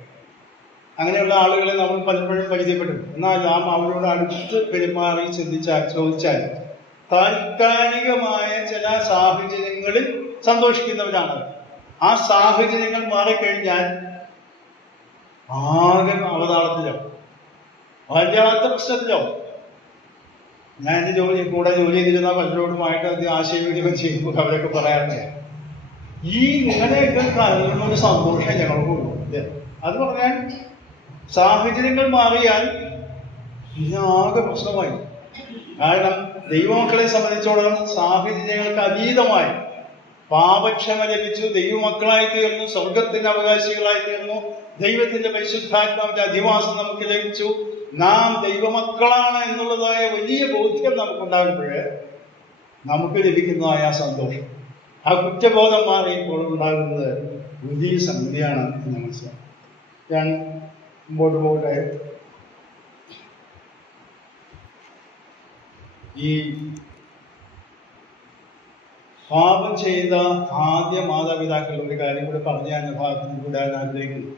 അങ്ങനെയുള്ള ആളുകളെ നമ്മൾ പലപ്പോഴും പരിചയപ്പെട്ടു. എന്നാൽ നാം അവരോട് അടുത്ത് പെരുമാറി ചോദിച്ചാൽ താൽക്കാലികമായ ചില സാഹചര്യങ്ങളിൽ സന്തോഷിക്കുന്നവരാണ്. ആ സാഹചര്യങ്ങൾ മാറിക്കഴിഞ്ഞാൽ ആകെ അവതാളത്തിലോ വല്ലാത്ത പ്രശ്നത്തിലോ. ഞാൻ എൻ്റെ കൂടെ ജോലി ചെയ്തിരുന്ന പലരോടുമായിട്ട് അത് ആശയവിനിമയം ചെയ്യുമ്പോൾ അവരൊക്കെ പറയാറുണ്ട്, ഈ ഇങ്ങനെയൊക്കെ കാര്യങ്ങളൊരു സന്തോഷം ഞങ്ങൾക്കുള്ളൂ. അത് പറഞ്ഞാൽ സാഹചര്യങ്ങൾ മാറിയാൽ പിന്നെ ആകെ പ്രശ്നമായി. കാരണം ദൈവമക്കളെ സംബന്ധിച്ചോളം സാഹചര്യങ്ങൾക്ക് അതീതമായി പാപക്ഷമ ലഭിച്ചു, ദൈവമക്കളായി തീർന്നു, സ്വർഗത്തിന്റെ അവകാശികളായി തീർന്നു, ദൈവത്തിന്റെ പരിശുദ്ധാത്മാവിന്റെ അധിവാസം നമുക്ക് ലഭിച്ചു, നാം ദൈവമക്കളാണ് എന്നുള്ളതായ വലിയ ബോധ്യം നമുക്കുണ്ടാകുമ്പോൾ നമുക്ക് ലഭിക്കുന്നതായ സന്തോഷം, ആ കുറ്റബോധം മാറിയപ്പോൾ ഉണ്ടാകുന്നത് വലിയ സംഗതിയാണ് എന്ന് മനസ്സിലാക്കും. ഞാൻ മുമ്പോട്ട് പോകട്ടെ. ഈ പാപം ചെയ്ത ആദ്യ മാതാപിതാക്കൾ ഒരു കാര്യം കൂടെ പറഞ്ഞ് ഞാൻ ഭാഗത്ത് കൂടാൻ ആഗ്രഹിക്കുന്നു.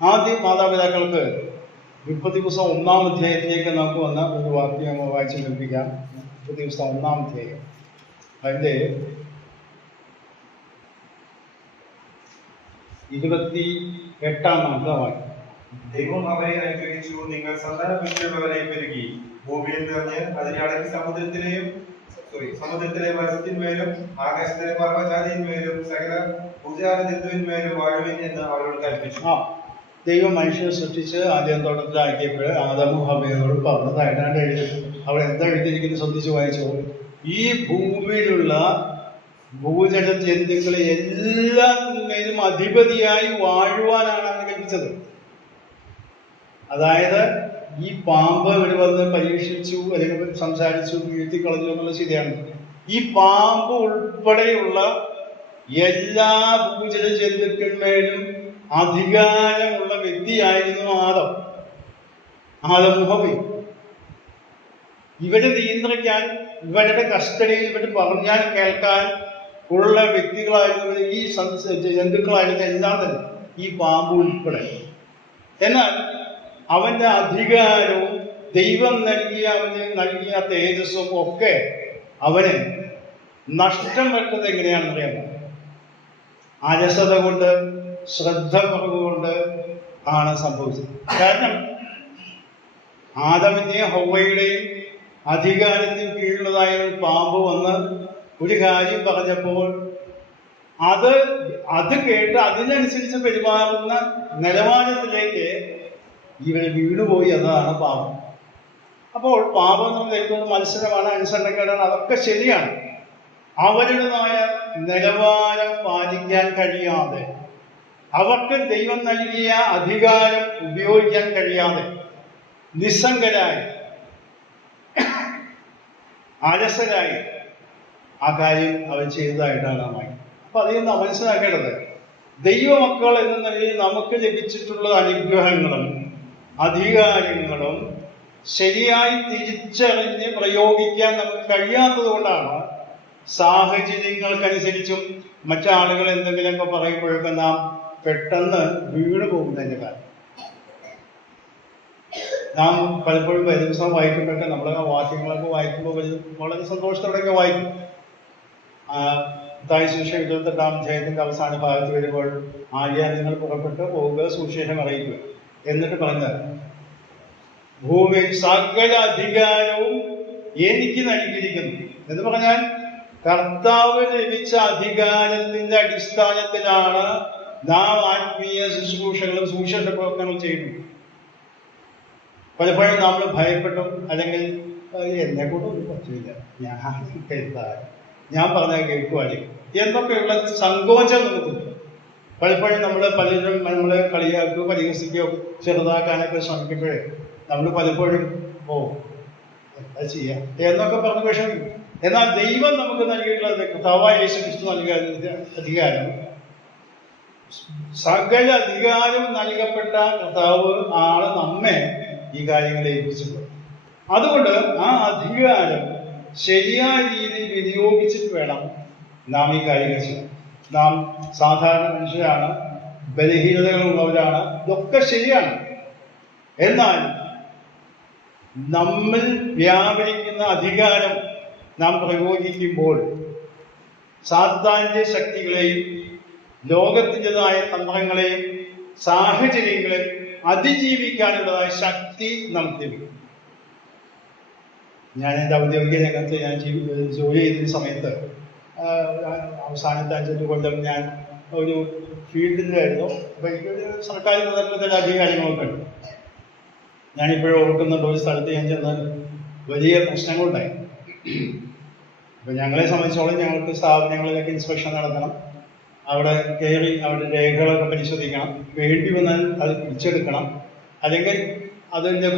ആദ്യ മാതാപിതാക്കൾക്ക് ഉൽപ്പത്തി പുസ്തകം 1-ാം അധ്യായത്തിലേക്ക് നമുക്ക് വന്ന ഒരു വാക്യം വായിച്ചു കേൾപ്പിക്കാം. ഉൽപ്പത്തി പുസ്തകം 1-ാം അധ്യായം, അതിന്റെ 28-ാം വാക്യം. ദൈവം അവരെ അനുഗ്രഹിച്ചു, നിങ്ങൾ സന്താനപുഷ്ടിയുള്ളവരെ പെരുകി ഭൂമിയിൽ നിറഞ്ഞ് അതിനെ അടക്കി സമുദ്രത്തിലെ മത്സ്യത്തിന്മേലും ആകാശത്തിലെ പർവ്വജാതിന്മേലും സകല ഭൂജാലജന്തുവിന്മേലും വാഴുവിൻ എന്ന് അവരോട് കൽപ്പിച്ചു. ദൈവം മനുഷ്യനെ സൃഷ്ടിച്ച് ആദ്യം തോട്ടത്തിലാക്കിയപ്പോൾ ആദമും ഹവ്വയോടും പറഞ്ഞതായിട്ടാണ് എഴുതിയിട്ടുണ്ട്. അവിടെ എന്താ എഴുതിയിരിക്കുന്നത് ശ്രദ്ധിച്ച് വായിച്ചോ. ഈ ഭൂമിയിലുള്ള ഭൂജല ജന്തുക്കളെ എല്ലാത്തിന്മേലും അധിപതിയായി വാഴുവാനാണ് അവന് കൽപ്പിച്ചത്. അതായത് ഈ പാമ്പ് ഇവിടെ വന്ന് പരീക്ഷിച്ചു അല്ലെങ്കിൽ സംസാരിച്ചു വീഴ്ത്തിക്കളഞ്ഞു എന്നുള്ളത് ശരിയാണ്. ഈ പാമ്പ് ഉൾപ്പെടെയുള്ള എല്ലാ ഭൂജല ജന്തുക്കളിന്മേലും അധികാരമുള്ള വ്യക്തിയായിരുന്നു ആദം ഹവ്വ. ഇവരെ നിയന്ത്രിക്കാൻ, ഇവരുടെ കസ്റ്റഡിയിൽ ഇവർ പറഞ്ഞാൽ കേൾക്കാൻ ഉള്ള വ്യക്തികളായിരുന്നു ഈ ജന്തുക്കളായിരുന്നു എല്ലാം തന്നെ, ഈ പാമ്പ് ഉൾപ്പെടെ. എന്നാൽ അവന്റെ അധികാരവും ദൈവം അവന് നൽകിയ തേജസ്സും ഒക്കെ അവന് നഷ്ടം വരുന്നത് എങ്ങനെയാണെന്ന് അറിയാമോ? അലസത കൊണ്ട്, ശ്രദ്ധ കുറവുകൊണ്ട് ആണ് സംഭവിച്ചത്. കാരണം ആദമിന്റെയും ഹവ്വയുടെയും അധികാരത്തിന് കീഴിലുള്ളതായ ഒരു പാമ്പ് വന്ന് ഒരു കാര്യം പറഞ്ഞപ്പോൾ അത് കേട്ട് അതിനനുസരിച്ച് പെരുമാറുന്ന നിലവാരത്തിലേക്ക് ഇവർ വീണുപോയി എന്നതാണ് പാപം. അപ്പോൾ പാപം നമ്മൾ ഏറ്റവും മത്സരമാണ്, അനുസരണക്കേടാണ്, അതൊക്കെ ശരിയാണ്. അവരുടേതായ നിലവാരം പാലിക്കാൻ കഴിയാതെ, അവർക്ക് ദൈവം നൽകിയ അധികാരം ഉപയോഗിക്കാൻ കഴിയാതെ നിസ്സംഗരായി, അലസരായി ആ കാര്യം അവർ ചെയ്തതായിട്ടാണ് നാം വായിക്കുന്നത്. അപ്പൊ അതിൽ നിന്ന് മനസ്സിലാക്കേണ്ടത്, ദൈവമക്കൾ എന്ന നിലയിൽ നമുക്ക് ലഭിച്ചിട്ടുള്ള അനുഗ്രഹങ്ങളും അധികാരങ്ങളും ശരിയായി തിരിച്ചറിഞ്ഞ് പ്രയോഗിക്കാൻ നമുക്ക് കഴിയാത്തത് കൊണ്ടാണ് സാഹചര്യങ്ങൾക്കനുസരിച്ചും മറ്റാളുകൾ എന്തെങ്കിലുമൊക്കെ പറയുമ്പോഴൊക്കെ നാം പെട്ടെന്ന് വീണു പോകുന്നതിൻ്റെ കാരണം. നാം പലപ്പോഴും ദിവസം വായിക്കുമ്പോഴൊക്കെ നമ്മൾ ആ വാക്യങ്ങളൊക്കെ വായിക്കുമ്പോൾ വളരെ സന്തോഷത്തോടെയൊക്കെ വായിക്കും. സുവിശേഷം 28-ാം അധ്യായത്തിന്റെ അവസാന ഭാഗത്ത് വരുമ്പോൾ, ആകയാൽ നിങ്ങൾ പുറപ്പെട്ട് പോവുക, സുവിശേഷം അറിയിക്കുക. എന്നിട്ട് പറഞ്ഞത്, ഭൂമിയിൽ സകല അധികാരവും എനിക്ക് നൽകിയിരിക്കുന്നു എന്ന് പറഞ്ഞാൽ കർത്താവ് ലഭിച്ച അധികാരത്തിന്റെ അടിസ്ഥാനത്തിലാണ് നാം ആത്മീയ ശുശ്രൂഷകളും സുവിശേഷ പ്രവർത്തനങ്ങളും ചെയ്യുന്നത്. പലപ്പോഴും നമ്മൾ ഭയപ്പെട്ടും അല്ലെങ്കിൽ എന്നെ കൊണ്ടൊന്നും പറ്റില്ല, ഞാൻ പറഞ്ഞാൽ കേൾക്കുവായിരിക്കും എന്നൊക്കെയുള്ള സങ്കോചം നമുക്കുണ്ട്. പലപ്പോഴും പലരും നമ്മളെ കളിയാക്കുകയോ പരിഹസിക്കുകയോ ചെറുതാക്കാനൊക്കെ ശ്രമിക്കുമ്പോഴേ നമ്മൾ പലപ്പോഴും അത് ചെയ്യാം എന്നൊക്കെ പറഞ്ഞ് വിഷമിക്കും. എന്നാൽ ദൈവം നമുക്ക് നൽകിയിട്ടുള്ള കർത്താവായ യേശുക്രിസ്തു നൽകിയ അധികാരം, സകല അധികാരം നൽകപ്പെട്ട കർത്താവ് ആണ് നമ്മെ ഈ കാര്യങ്ങളെ ഏൽപ്പിച്ചിട്ടുള്ളത്. അതുകൊണ്ട് ആ അധികാരം ശരിയായ രീതിയിൽ വിനിയോഗിച്ചിട്ട് വേണം നാം ഈ കാര്യങ്ങൾ ചെയ്യാൻ. നാം സാധാരണ മനുഷ്യരാണ്, ബലഹീനതകളുള്ളവരാണ്, ഇതൊക്കെ ശരിയാണ്. എന്നാൽ നമ്മൾ വ്യാപരിക്കുന്ന അധികാരം നാം പ്രയോഗിക്കുമ്പോൾ സാത്താന്റെ ശക്തികളെയും ലോകത്തിൻ്റെതായ തന്ത്രങ്ങളെയും സാഹചര്യങ്ങളെയും അതിജീവിക്കാനുള്ളതായ ശക്തി നമുക്ക് ലഭിക്കും. ഞാൻ എൻ്റെ ഔദ്യോഗിക രംഗത്ത് ഞാൻ ജോലി ചെയ്തിരുന്ന സമയത്ത് അവസാനത്തെ 5 കൊല്ലം ഞാൻ ഒരു ഫീൽഡിലായിരുന്നു. അപ്പോൾ എനിക്കൊരു സർക്കാർ മുതലുള്ള അധികാരങ്ങളൊക്കെ ഉണ്ട്. ഞാനിപ്പോഴും ഓർക്കുന്നുണ്ട്, ഒരു സ്ഥലത്ത് ഞാൻ ചെന്നാൽ വലിയ പ്രശ്നങ്ങളുണ്ടായി. അപ്പം ഞങ്ങളെ സംബന്ധിച്ചോളം ഞങ്ങൾക്ക് സ്ഥാപനങ്ങളിലൊക്കെ ഇൻസ്പെക്ഷൻ നടത്തണം, അവിടെ കയറി അവരുടെ രേഖകളൊക്കെ പരിശോധിക്കണം, വേണ്ടി വന്നാൽ അത് പിടിച്ചെടുക്കണം, അല്ലെങ്കിൽ അതിൻ്റെ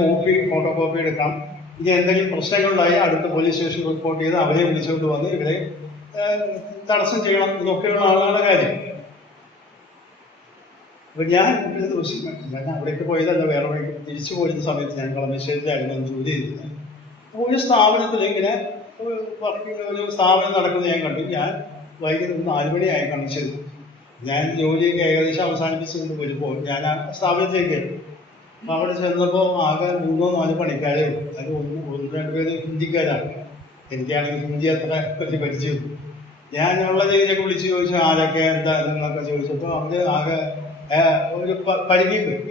ഫോട്ടോ കോപ്പി എടുക്കണം. ഇനി എന്തെങ്കിലും പ്രശ്നങ്ങളുണ്ടായി അടുത്ത പോലീസ് സ്റ്റേഷൻ റിപ്പോർട്ട് ചെയ്ത് അവരെ വിളിച്ചുകൊണ്ട് വന്ന് ഇവരെ തടസ്സം ചെയ്യണം. ഇതൊക്കെയുള്ള ആളാണ് കാര്യം. അപ്പൊ ഞാൻ ഒരു ദിവസം ഞാൻ അവിടേക്ക് പോയതല്ല, വേറെ വഴിക്ക് തിരിച്ചു പോരുന്ന സമയത്ത് ഞാൻ കളമശ്ശേരിയിലായിരുന്നു ജോലി ചെയ്തത്. അപ്പോൾ ഒരു സ്ഥാപനത്തിൽ ഇങ്ങനെ ഒരു സ്ഥാപനം നടക്കുന്നത് ഞാൻ കണ്ടു. ഞാൻ വൈകുന്നേരം 4 മണിയായി കാണിച്ചത്. ഞാൻ ജോലിയൊക്കെ ഏകദേശം അവസാനിപ്പിച്ചുകൊണ്ട് വരുമ്പോൾ ഞാൻ ആ സ്ഥാപനത്തിലേക്ക് അപ്പോൾ അവിടെ ചെന്നപ്പോൾ ആകെ 3-4 പണിക്കാരേ ഉള്ളൂ. അതിൽ 1-2 പേര് ഹിന്ദിക്കാരാണ്. എനിക്കാണെങ്കിൽ ഹിന്ദി അത്ര വലിയ പരിചയം. ഞാൻ ഉള്ള രീതിയിലൊക്കെ വിളിച്ച് ചോദിച്ചു ആരൊക്കെ എന്താ എന്നൊക്കെ ചോദിച്ചപ്പോൾ അവർ ആകെ ഒരു പരിധിയുണ്ട്.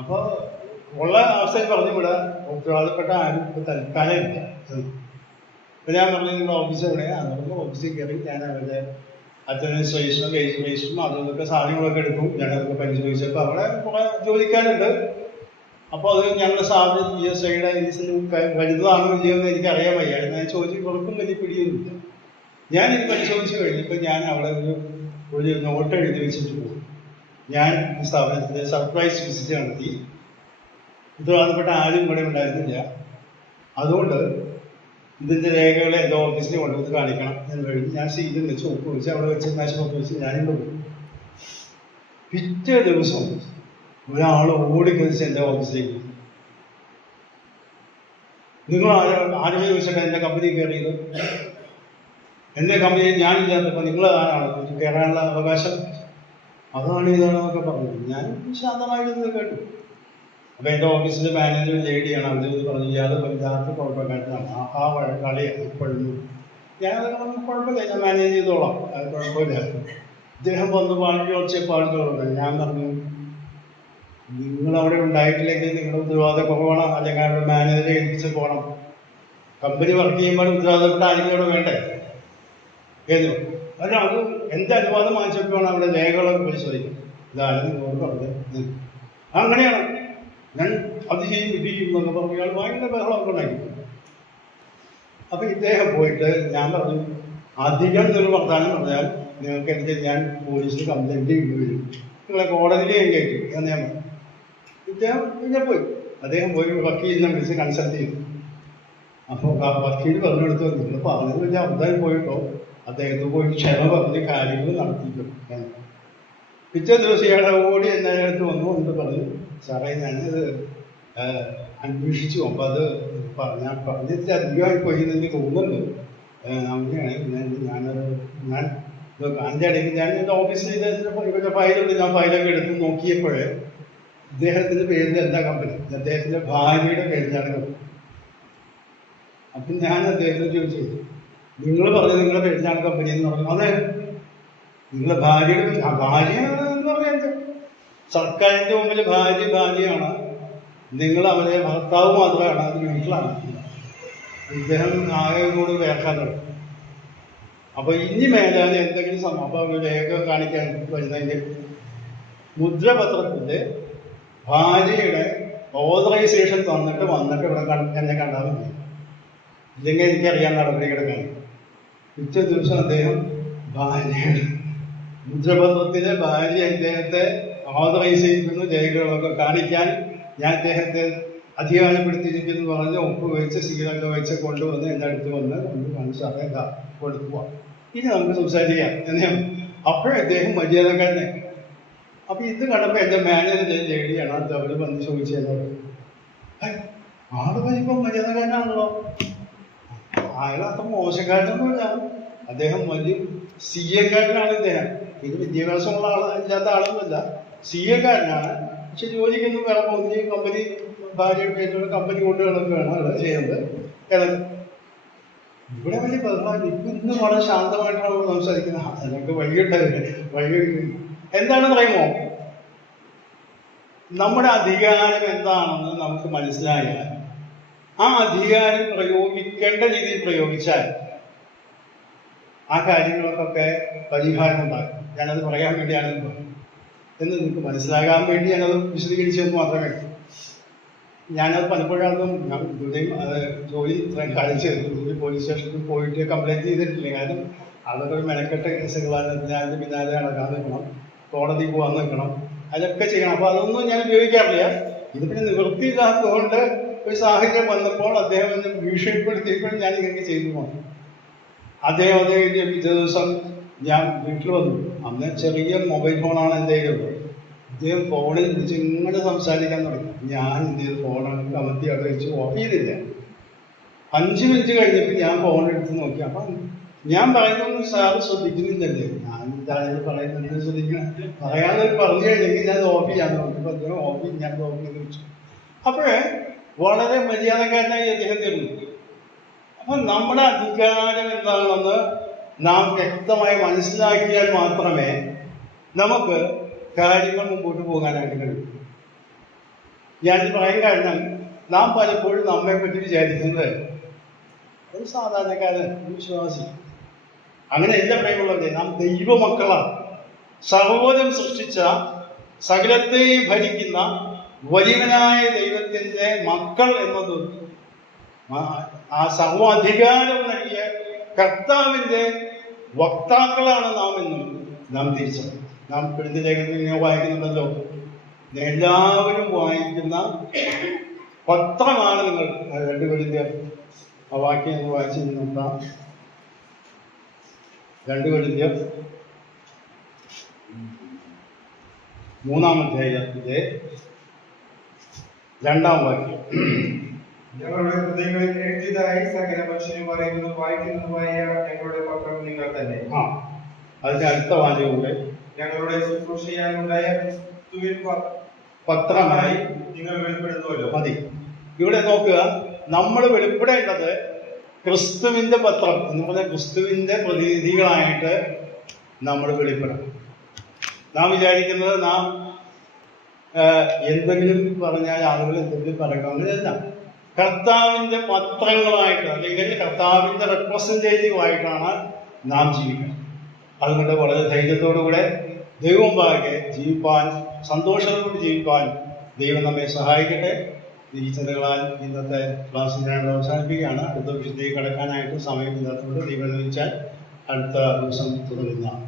അപ്പോൾ ഉള്ള അവസ്ഥയിൽ പറഞ്ഞു വിടാൻ ഉത്തരവാദപ്പെട്ട ആരും തൽക്കാലം ഇല്ല. അപ്പോൾ ഞാൻ പറഞ്ഞു നിങ്ങളുടെ ഓഫീസ് എവിടെയാണ്? അതുകൊണ്ട് ഓഫീസിൽ കയറി ഞാൻ അവരുടെ അറ്റൻഡൻസ് രജിസ്റ്ററും ഗേജ് രജിസ്റ്ററും അതൊക്കെ സാധനങ്ങളൊക്കെ എടുക്കും. ഞാനതൊക്കെ പരിശോധിച്ചപ്പോൾ അവിടെ കുറേ ജോലിക്കാരുണ്ട്. അപ്പോൾ അത് ഞങ്ങളുടെ സ്ഥാപനം PSIയുടെ വരുന്നതാണോ ഇല്ലയോ എന്ന് എനിക്ക് അറിയാൻ വയ്യ. ഞാൻ ചോദിച്ചു കുറക്കും വലിയ പിടിയൊന്നുമില്ല. ഞാനിത് പരിശോധിച്ച് കഴിഞ്ഞപ്പോൾ ഞാൻ അവിടെ ഒരു നോട്ട് എഴുതി വെച്ചിട്ട് പോകും. ഞാൻ ഈ സ്ഥാപനത്തിൻ്റെ സർപ്രൈസ് വിസിറ്റ് നടത്തി. ഉത്തരവാദപ്പെട്ട ആരും ഇവിടെ ഉണ്ടായിരുന്നില്ല. അതുകൊണ്ട് ഇതിൻ്റെ രേഖകൾ എൻ്റെ ഓഫീസിൽ കൊണ്ടുവന്ന് കാണിക്കണം എന്ന് കഴിഞ്ഞ് ഞാൻ സീറ്റിൽ വെച്ച് ഒപ്പ് വെച്ച് അവിടെ വെച്ച് മേശപ്പുറത്ത് വെച്ച് ഞാനിവിടെ പോയി. പിറ്റേ ദിവസം ഒരാൾ ഓടിക്കളിച്ച് എൻ്റെ ഓഫീസിലേക്ക്, നിങ്ങൾ ആരും ചോദിച്ചിട്ട് എൻ്റെ കമ്പനി കയറിയത്, എൻ്റെ കമ്പനിയിൽ ഞാനില്ലാത്തപ്പോൾ നിങ്ങൾ ആരാണ് കയറാനുള്ള അവകാശം, അതാണ് ഇതാണെന്നൊക്കെ പറഞ്ഞു. ഞാൻ ശാന്തമായിട്ട് കേട്ടു. അപ്പോൾ എൻ്റെ ഓഫീസിൻ്റെ മാനേജർ ലേഡിയാണ്. അവർ പറഞ്ഞു ഇയാൾ വലുതാത്ത കുഴപ്പക്കാരനാണ്, ആ വഴക്കാളിയാണ് ഇപ്പോഴും. ഞാനതൊക്കെ കുഴപ്പമില്ല, ഞാൻ മാനേജ് ചെയ്തോളാം, അത് കുഴപ്പമില്ല. ഇദ്ദേഹം വന്ന് പാടുകളുണ്ട്. ഞാൻ പറഞ്ഞു നിങ്ങളവിടെ ഉണ്ടായിട്ടില്ലെങ്കിൽ നിങ്ങളുടെ ഉത്തരവാദിത്ത കുറവാണ്, അല്ലെങ്കിൽ അവരുടെ മാനേജറെ ഏൽപ്പിച്ച് പോകണം. കമ്പനി വർക്ക് ചെയ്യുമ്പോൾ ഉത്തരവാദിത്തപ്പെട്ട ആരെങ്കിലും അവിടെ വേണ്ടേ? ഏതോ അല്ല, അത് എൻ്റെ അനുവാദം വാങ്ങിച്ചപ്പോഴാണ് അവിടെ രേഖകളൊക്കെ പരിശോധിക്കുന്നത്. ഇതാണ് നിങ്ങളോട് പറഞ്ഞത്. അങ്ങനെയാണ് ഞാൻ അത് ചെയ്യും ഇത് ചെയ്യും എന്നൊക്കെ പറഞ്ഞു ഇയാൾ ഭയങ്കര ബഹളമൊക്കെ ഉണ്ടാക്കി. അപ്പൊ ഇദ്ദേഹം പോയിട്ട് ഞാൻ പറഞ്ഞു അധികം നിങ്ങൾ വർത്താനം പറഞ്ഞാൽ നിങ്ങൾക്ക് എനിക്ക് ഞാൻ പോലീസിൽ കംപ്ലൈൻറ്റ് ചെയ്യേണ്ടി വരും, നിങ്ങളെ കോടതിയിൽ ഞാൻ കയറ്റും എന്ന് ഞാൻ പറഞ്ഞു. ഇദ്ദേഹം പിന്നെ പോയി. അദ്ദേഹം പോയി വക്കീലിനെ വിളിച്ച് കൺസൾട്ട് ചെയ്തു. അപ്പോൾ വക്കീൽ പറഞ്ഞെടുത്ത് നിങ്ങൾ പറഞ്ഞത് വലിയ അബദ്ധമായി പോയിട്ടോ, അദ്ദേഹത്തിന് പോയി ക്ഷമ പറഞ്ഞ് കാര്യങ്ങൾ നടത്തിയിട്ടു. പിറ്റേ ദിവസം ഇയാളെ ഓടി എന്നെ അടുത്ത് വന്നു എന്ന് പറഞ്ഞു സാറേ ഞാനത് അന്വേഷിച്ചു, അപ്പോൾ അത് ഞാൻ പറഞ്ഞിട്ട് അധികമായി പോയി എന്ന് എനിക്ക് തോന്നുന്നുണ്ട്. അങ്ങനെയാണ് ഞാൻ അതിൻ്റെ ഇടയിൽ ഞാൻ എൻ്റെ ഓഫീസിൽ ഇവരുടെ ഫയലുണ്ട്. ഞാൻ ഫയലൊക്കെ എടുത്ത് നോക്കിയപ്പോഴേ ഇദ്ദേഹത്തിൻ്റെ പേരിൽ എന്താ കമ്പനി, അദ്ദേഹത്തിൻ്റെ ഭാര്യയുടെ പേരിലാണ് കമ്പനി. അപ്പം ഞാൻ അദ്ദേഹത്തിന് ചോദിച്ചു നിങ്ങൾ പറഞ്ഞത് നിങ്ങളുടെ പേരിലാണ് കമ്പനി എന്ന് പറഞ്ഞു. അതെ, നിങ്ങളുടെ ഭാര്യയുടെ ഭാര്യ എന്ന് പറയുന്നത് സർക്കാരിൻ്റെ മുമ്പിൽ ഭാര്യയാണ്, നിങ്ങൾ അവരെ ഭർത്താവ് മാത്രമാണ്, അത് വീട്ടിലാണ്. ഇദ്ദേഹം ആകെയോട് വേർക്കാൻ തുടങ്ങി. അപ്പോൾ ഇനി മേലാൽ എന്തെങ്കിലും അപ്പോൾ രേഖ കാണിക്കാൻ വരുന്നതിൻ്റെ മുദ്രപത്രത്തിൻ്റെ ഭാര്യയുടെ ഓതറൈസേഷൻ വന്നിട്ട് ഇവിടെ എന്നെ കണ്ടാൽ മതി, ഇല്ലെങ്കിൽ എനിക്കറിയാൻ നടപടി കിടക്കാൻ. പിറ്റേ ദിവസം അദ്ദേഹം ഭാര്യയുടെ മുദ്രപത്രത്തിലെ ഭാര്യ അദ്ദേഹത്തെ ഓതറൈസ് ചെയ്തിരുന്നു, രേഖകളൊക്കെ കാണിക്കാൻ ഞാൻ അദ്ദേഹത്തെ അധികാരപ്പെടുത്തിയിരിക്കുന്നു പറഞ്ഞ് ഒപ്പ് വെച്ച് സീലൊക്കെ വെച്ച് കൊണ്ടുവന്ന് എൻ്റെ അടുത്ത് വന്ന് കൊണ്ട് കാണിച്ചു അദ്ദേഹം കൊടുക്കുക. ഇനി നമുക്ക് സംസാരിക്കാം എന്ന്. അപ്പോഴും അദ്ദേഹം മര്യാദക്കാരനെ. അപ്പൊ ഇത് കണ്ടപ്പോൾ എൻ്റെ മാനേജർ ലേഡിയാണ് അടുത്ത് അവർ വന്ന് ചോദിച്ചത്, ആള് വരുമ്പോൾ മര്യാദക്കാരനാണല്ലോ, അയാൾ അത്ര മോശക്കാരനൊന്നുമില്ല, അദ്ദേഹം വലിയ CA-കാരനാണ്. ഇദ്ദേഹം ഇത് വിദ്യാഭ്യാസമുള്ള ഇല്ലാത്ത ആളൊന്നുമല്ല, CA-കാരനാണ്. പക്ഷെ ജോലിക്കൊന്നും വേറെ പോകുന്ന കമ്പനി ഭാര്യയുടെ പേരിലുള്ള കമ്പനി കൊണ്ടുകളൊക്കെയാണ് അയാൾ ചെയ്യുന്നത്. ഇവിടെ വലിയ ബഹളമാണ്. ഇന്ന് വളരെ ശാന്തമായിട്ടാണ് സംസാരിക്കുന്നത്. അതിനൊക്കെ വൈകിട്ട് എന്താണെന്ന് പറയുമോ, നമ്മുടെ അധികാരം എന്താണെന്ന് നമുക്ക് മനസ്സിലായാൽ ആ അധികാരം പ്രയോഗിക്കേണ്ട രീതിയിൽ പ്രയോഗിച്ചാൽ ആ കാര്യങ്ങൾക്കൊക്കെ പരിഹാരം ഉണ്ടാകും. ഞാനത് പറയാൻ വേണ്ടിയാണ് എന്ന് നിങ്ങൾക്ക് മനസ്സിലാകാൻ വേണ്ടി ഞാനത് വിശദീകരിച്ചെന്ന് മാത്രമേ. ഞാനത് പലപ്പോഴൊന്നും ഞാൻ ഇതുവരെയും അത് ജോലി ഇത്രയും കാര്യം ചെയ്തു പോലീസ് സ്റ്റേഷനിൽ പോയിട്ട് കംപ്ലൈൻറ്റ് ചെയ്തിട്ടില്ല. കാരണം അതൊക്കെ ഒരു മെനക്കെട്ട കേസുകളാണ്. അതിൻ്റെ പിന്നാലെ നടക്കാൻ നിൽക്കണം, കോടതി പോകാൻ നിൽക്കണം, അതൊക്കെ ചെയ്യണം. അപ്പോൾ അതൊന്നും ഞാൻ ഉപയോഗിക്കാറില്ല. ഇത് പിന്നെ നിവൃത്തിയില്ലാത്തതുകൊണ്ട് ഒരു സാഹചര്യം വന്നപ്പോൾ അദ്ദേഹം എന്നെ ഭീഷണിപ്പെടുത്തിയപ്പോഴും ഞാൻ ഇങ്ങനെ ചെയ്തു പോകും. അദ്ദേഹം പിറ്റേ ദിവസം ഞാൻ വീട്ടിൽ വന്നു. അന്ന് ചെറിയ മൊബൈൽ ഫോണാണ് എൻ്റെ കയ്യിലുള്ളത്. അദ്ദേഹം ഫോണിൽ വിളിച്ച് ഇങ്ങനെ സംസാരിക്കാൻ തുടങ്ങി. ഞാൻ എന്ത് ചെയ്ത് ഫോണാണ് കമത്തി അവിടെ വെച്ച് ഓഫ് ചെയ്തില്ല. 5 മിനിറ്റ് കഴിഞ്ഞപ്പോൾ ഞാൻ ഫോൺ എടുത്ത് നോക്കി. അപ്പം ഞാൻ പറയുന്നൊന്നും സാറ് ശ്രദ്ധിക്കുന്നില്ലല്ലേ, ഞാൻ ഇതായത് പറയുന്നത് ശ്രദ്ധിക്കണം, പറയാതെ പറഞ്ഞു കഴിഞ്ഞെങ്കിൽ ഞാൻ ഓഫ് ചെയ്യാൻ നോക്കിയപ്പോൾ അദ്ദേഹം ഞാൻ ഓഫ് ചെയ്ത് വെച്ചു. അപ്പോഴേ വളരെ മര്യാദക്കാരനായി അദ്ദേഹം തീർന്നു. അപ്പം നമ്മുടെ അധികാരം എന്താണെന്ന് നാം വ്യക്തമായി മനസ്സിലാക്കിയാൽ മാത്രമേ നമുക്ക് കാര്യങ്ങൾ മുമ്പോട്ട് പോകാനായിട്ട് കഴിയും. ഞാനിത് പറയാൻ കാരണം നാം പലപ്പോഴും നമ്മെ പറ്റി വിചാരിക്കുന്നത് ഒരു സാധാരണക്കാരൻ, വിശ്വാസി, അങ്ങനെ എല്ലാ പ്രിയമുള്ളവരെ നാം ദൈവമക്കളാണ്. സർവ്വതും സൃഷ്ടിച്ച, സകലത്തെയും ഭരിക്കുന്ന വലിയവനായ ദൈവത്തിന്റെ മക്കൾ എന്നത് ആ സർവാധികാരം നൽകിയ കർത്താവിന്റെ വക്താക്കളാണ് നാം എന്നും നാം തിരിച്ചത്. നാം പിടിച്ച ലേഖനത്തിൽ ഇങ്ങനെ വായിക്കുന്നുണ്ടല്ലോ, എല്ലാവരും വായിക്കുന്ന പത്രമാണ് നിങ്ങൾ. 2 കൊരിന്ത്യർ ആ വാക്യം വായിച്ചു നോക്കാം. 2 കൊരിന്ത്യർ 3-ാം അധ്യായത്തിന്റെ 2-ാം വാക്യം. ഞങ്ങളുടെ ഹൃദയങ്ങളിൽ എഴുതിയതായി സകല മനുഷ്യനും പറയുന്നതും വായിക്കുന്നതുമായ ഞങ്ങളുടെ പത്രം നിങ്ങൾ തന്നെ. അതിന്റെ അടുത്ത വാചകം കൂടെ, ഞങ്ങളുടെ ശുശ്രൂഷയാലുണ്ടായ ക്രിസ്തുവിൻ പത്രമായി നിങ്ങൾ വെളിപ്പെടുത്തുമല്ലോ. മതി. ഇവിടെ നോക്കുക, നമ്മൾ വെളിപ്പെടേണ്ടത് ക്രിസ്തുവിന്റെ പത്രം എന്ന് പറഞ്ഞാൽ ക്രിസ്തുവിന്റെ പ്രതിനിധികളായിട്ട് നമ്മൾ വെളിപ്പെടണം. നാം വിചാരിക്കുന്നത് നാം എന്തെങ്കിലും പറഞ്ഞാൽ ആളുകൾ എന്തെങ്കിലും പറയണമെന്നല്ല. കർത്താവിന്റെ പത്രങ്ങളായിട്ട് അല്ലെങ്കിൽ കർത്താവിന്റെ റെപ്രസെന്റേറ്റീവായിട്ടാണ് നാം ജീവിക്കുന്നത്. അതുകൊണ്ട് വളരെ ധൈര്യത്തോടുകൂടെ ദൈവമുമ്പാകെ ജീവിപ്പാൻ, സന്തോഷത്തോടെ ജീവിപ്പാൻ ദൈവം നമ്മെ സഹായിക്കട്ടെ. ഈ ചിന്തകളാൽ ഇന്നത്തെ ക്ലാസ് ഞാൻ അവസാനിപ്പിക്കുകയാണ്. അടുത്ത വിഷയത്തേക്ക് കടക്കാനായിട്ട് സമയം ഇല്ലാത്തതുകൊണ്ട് ദൈവം അനുവദിച്ചാൽ അടുത്ത ദിവസം തുടരുന്നതാണ്.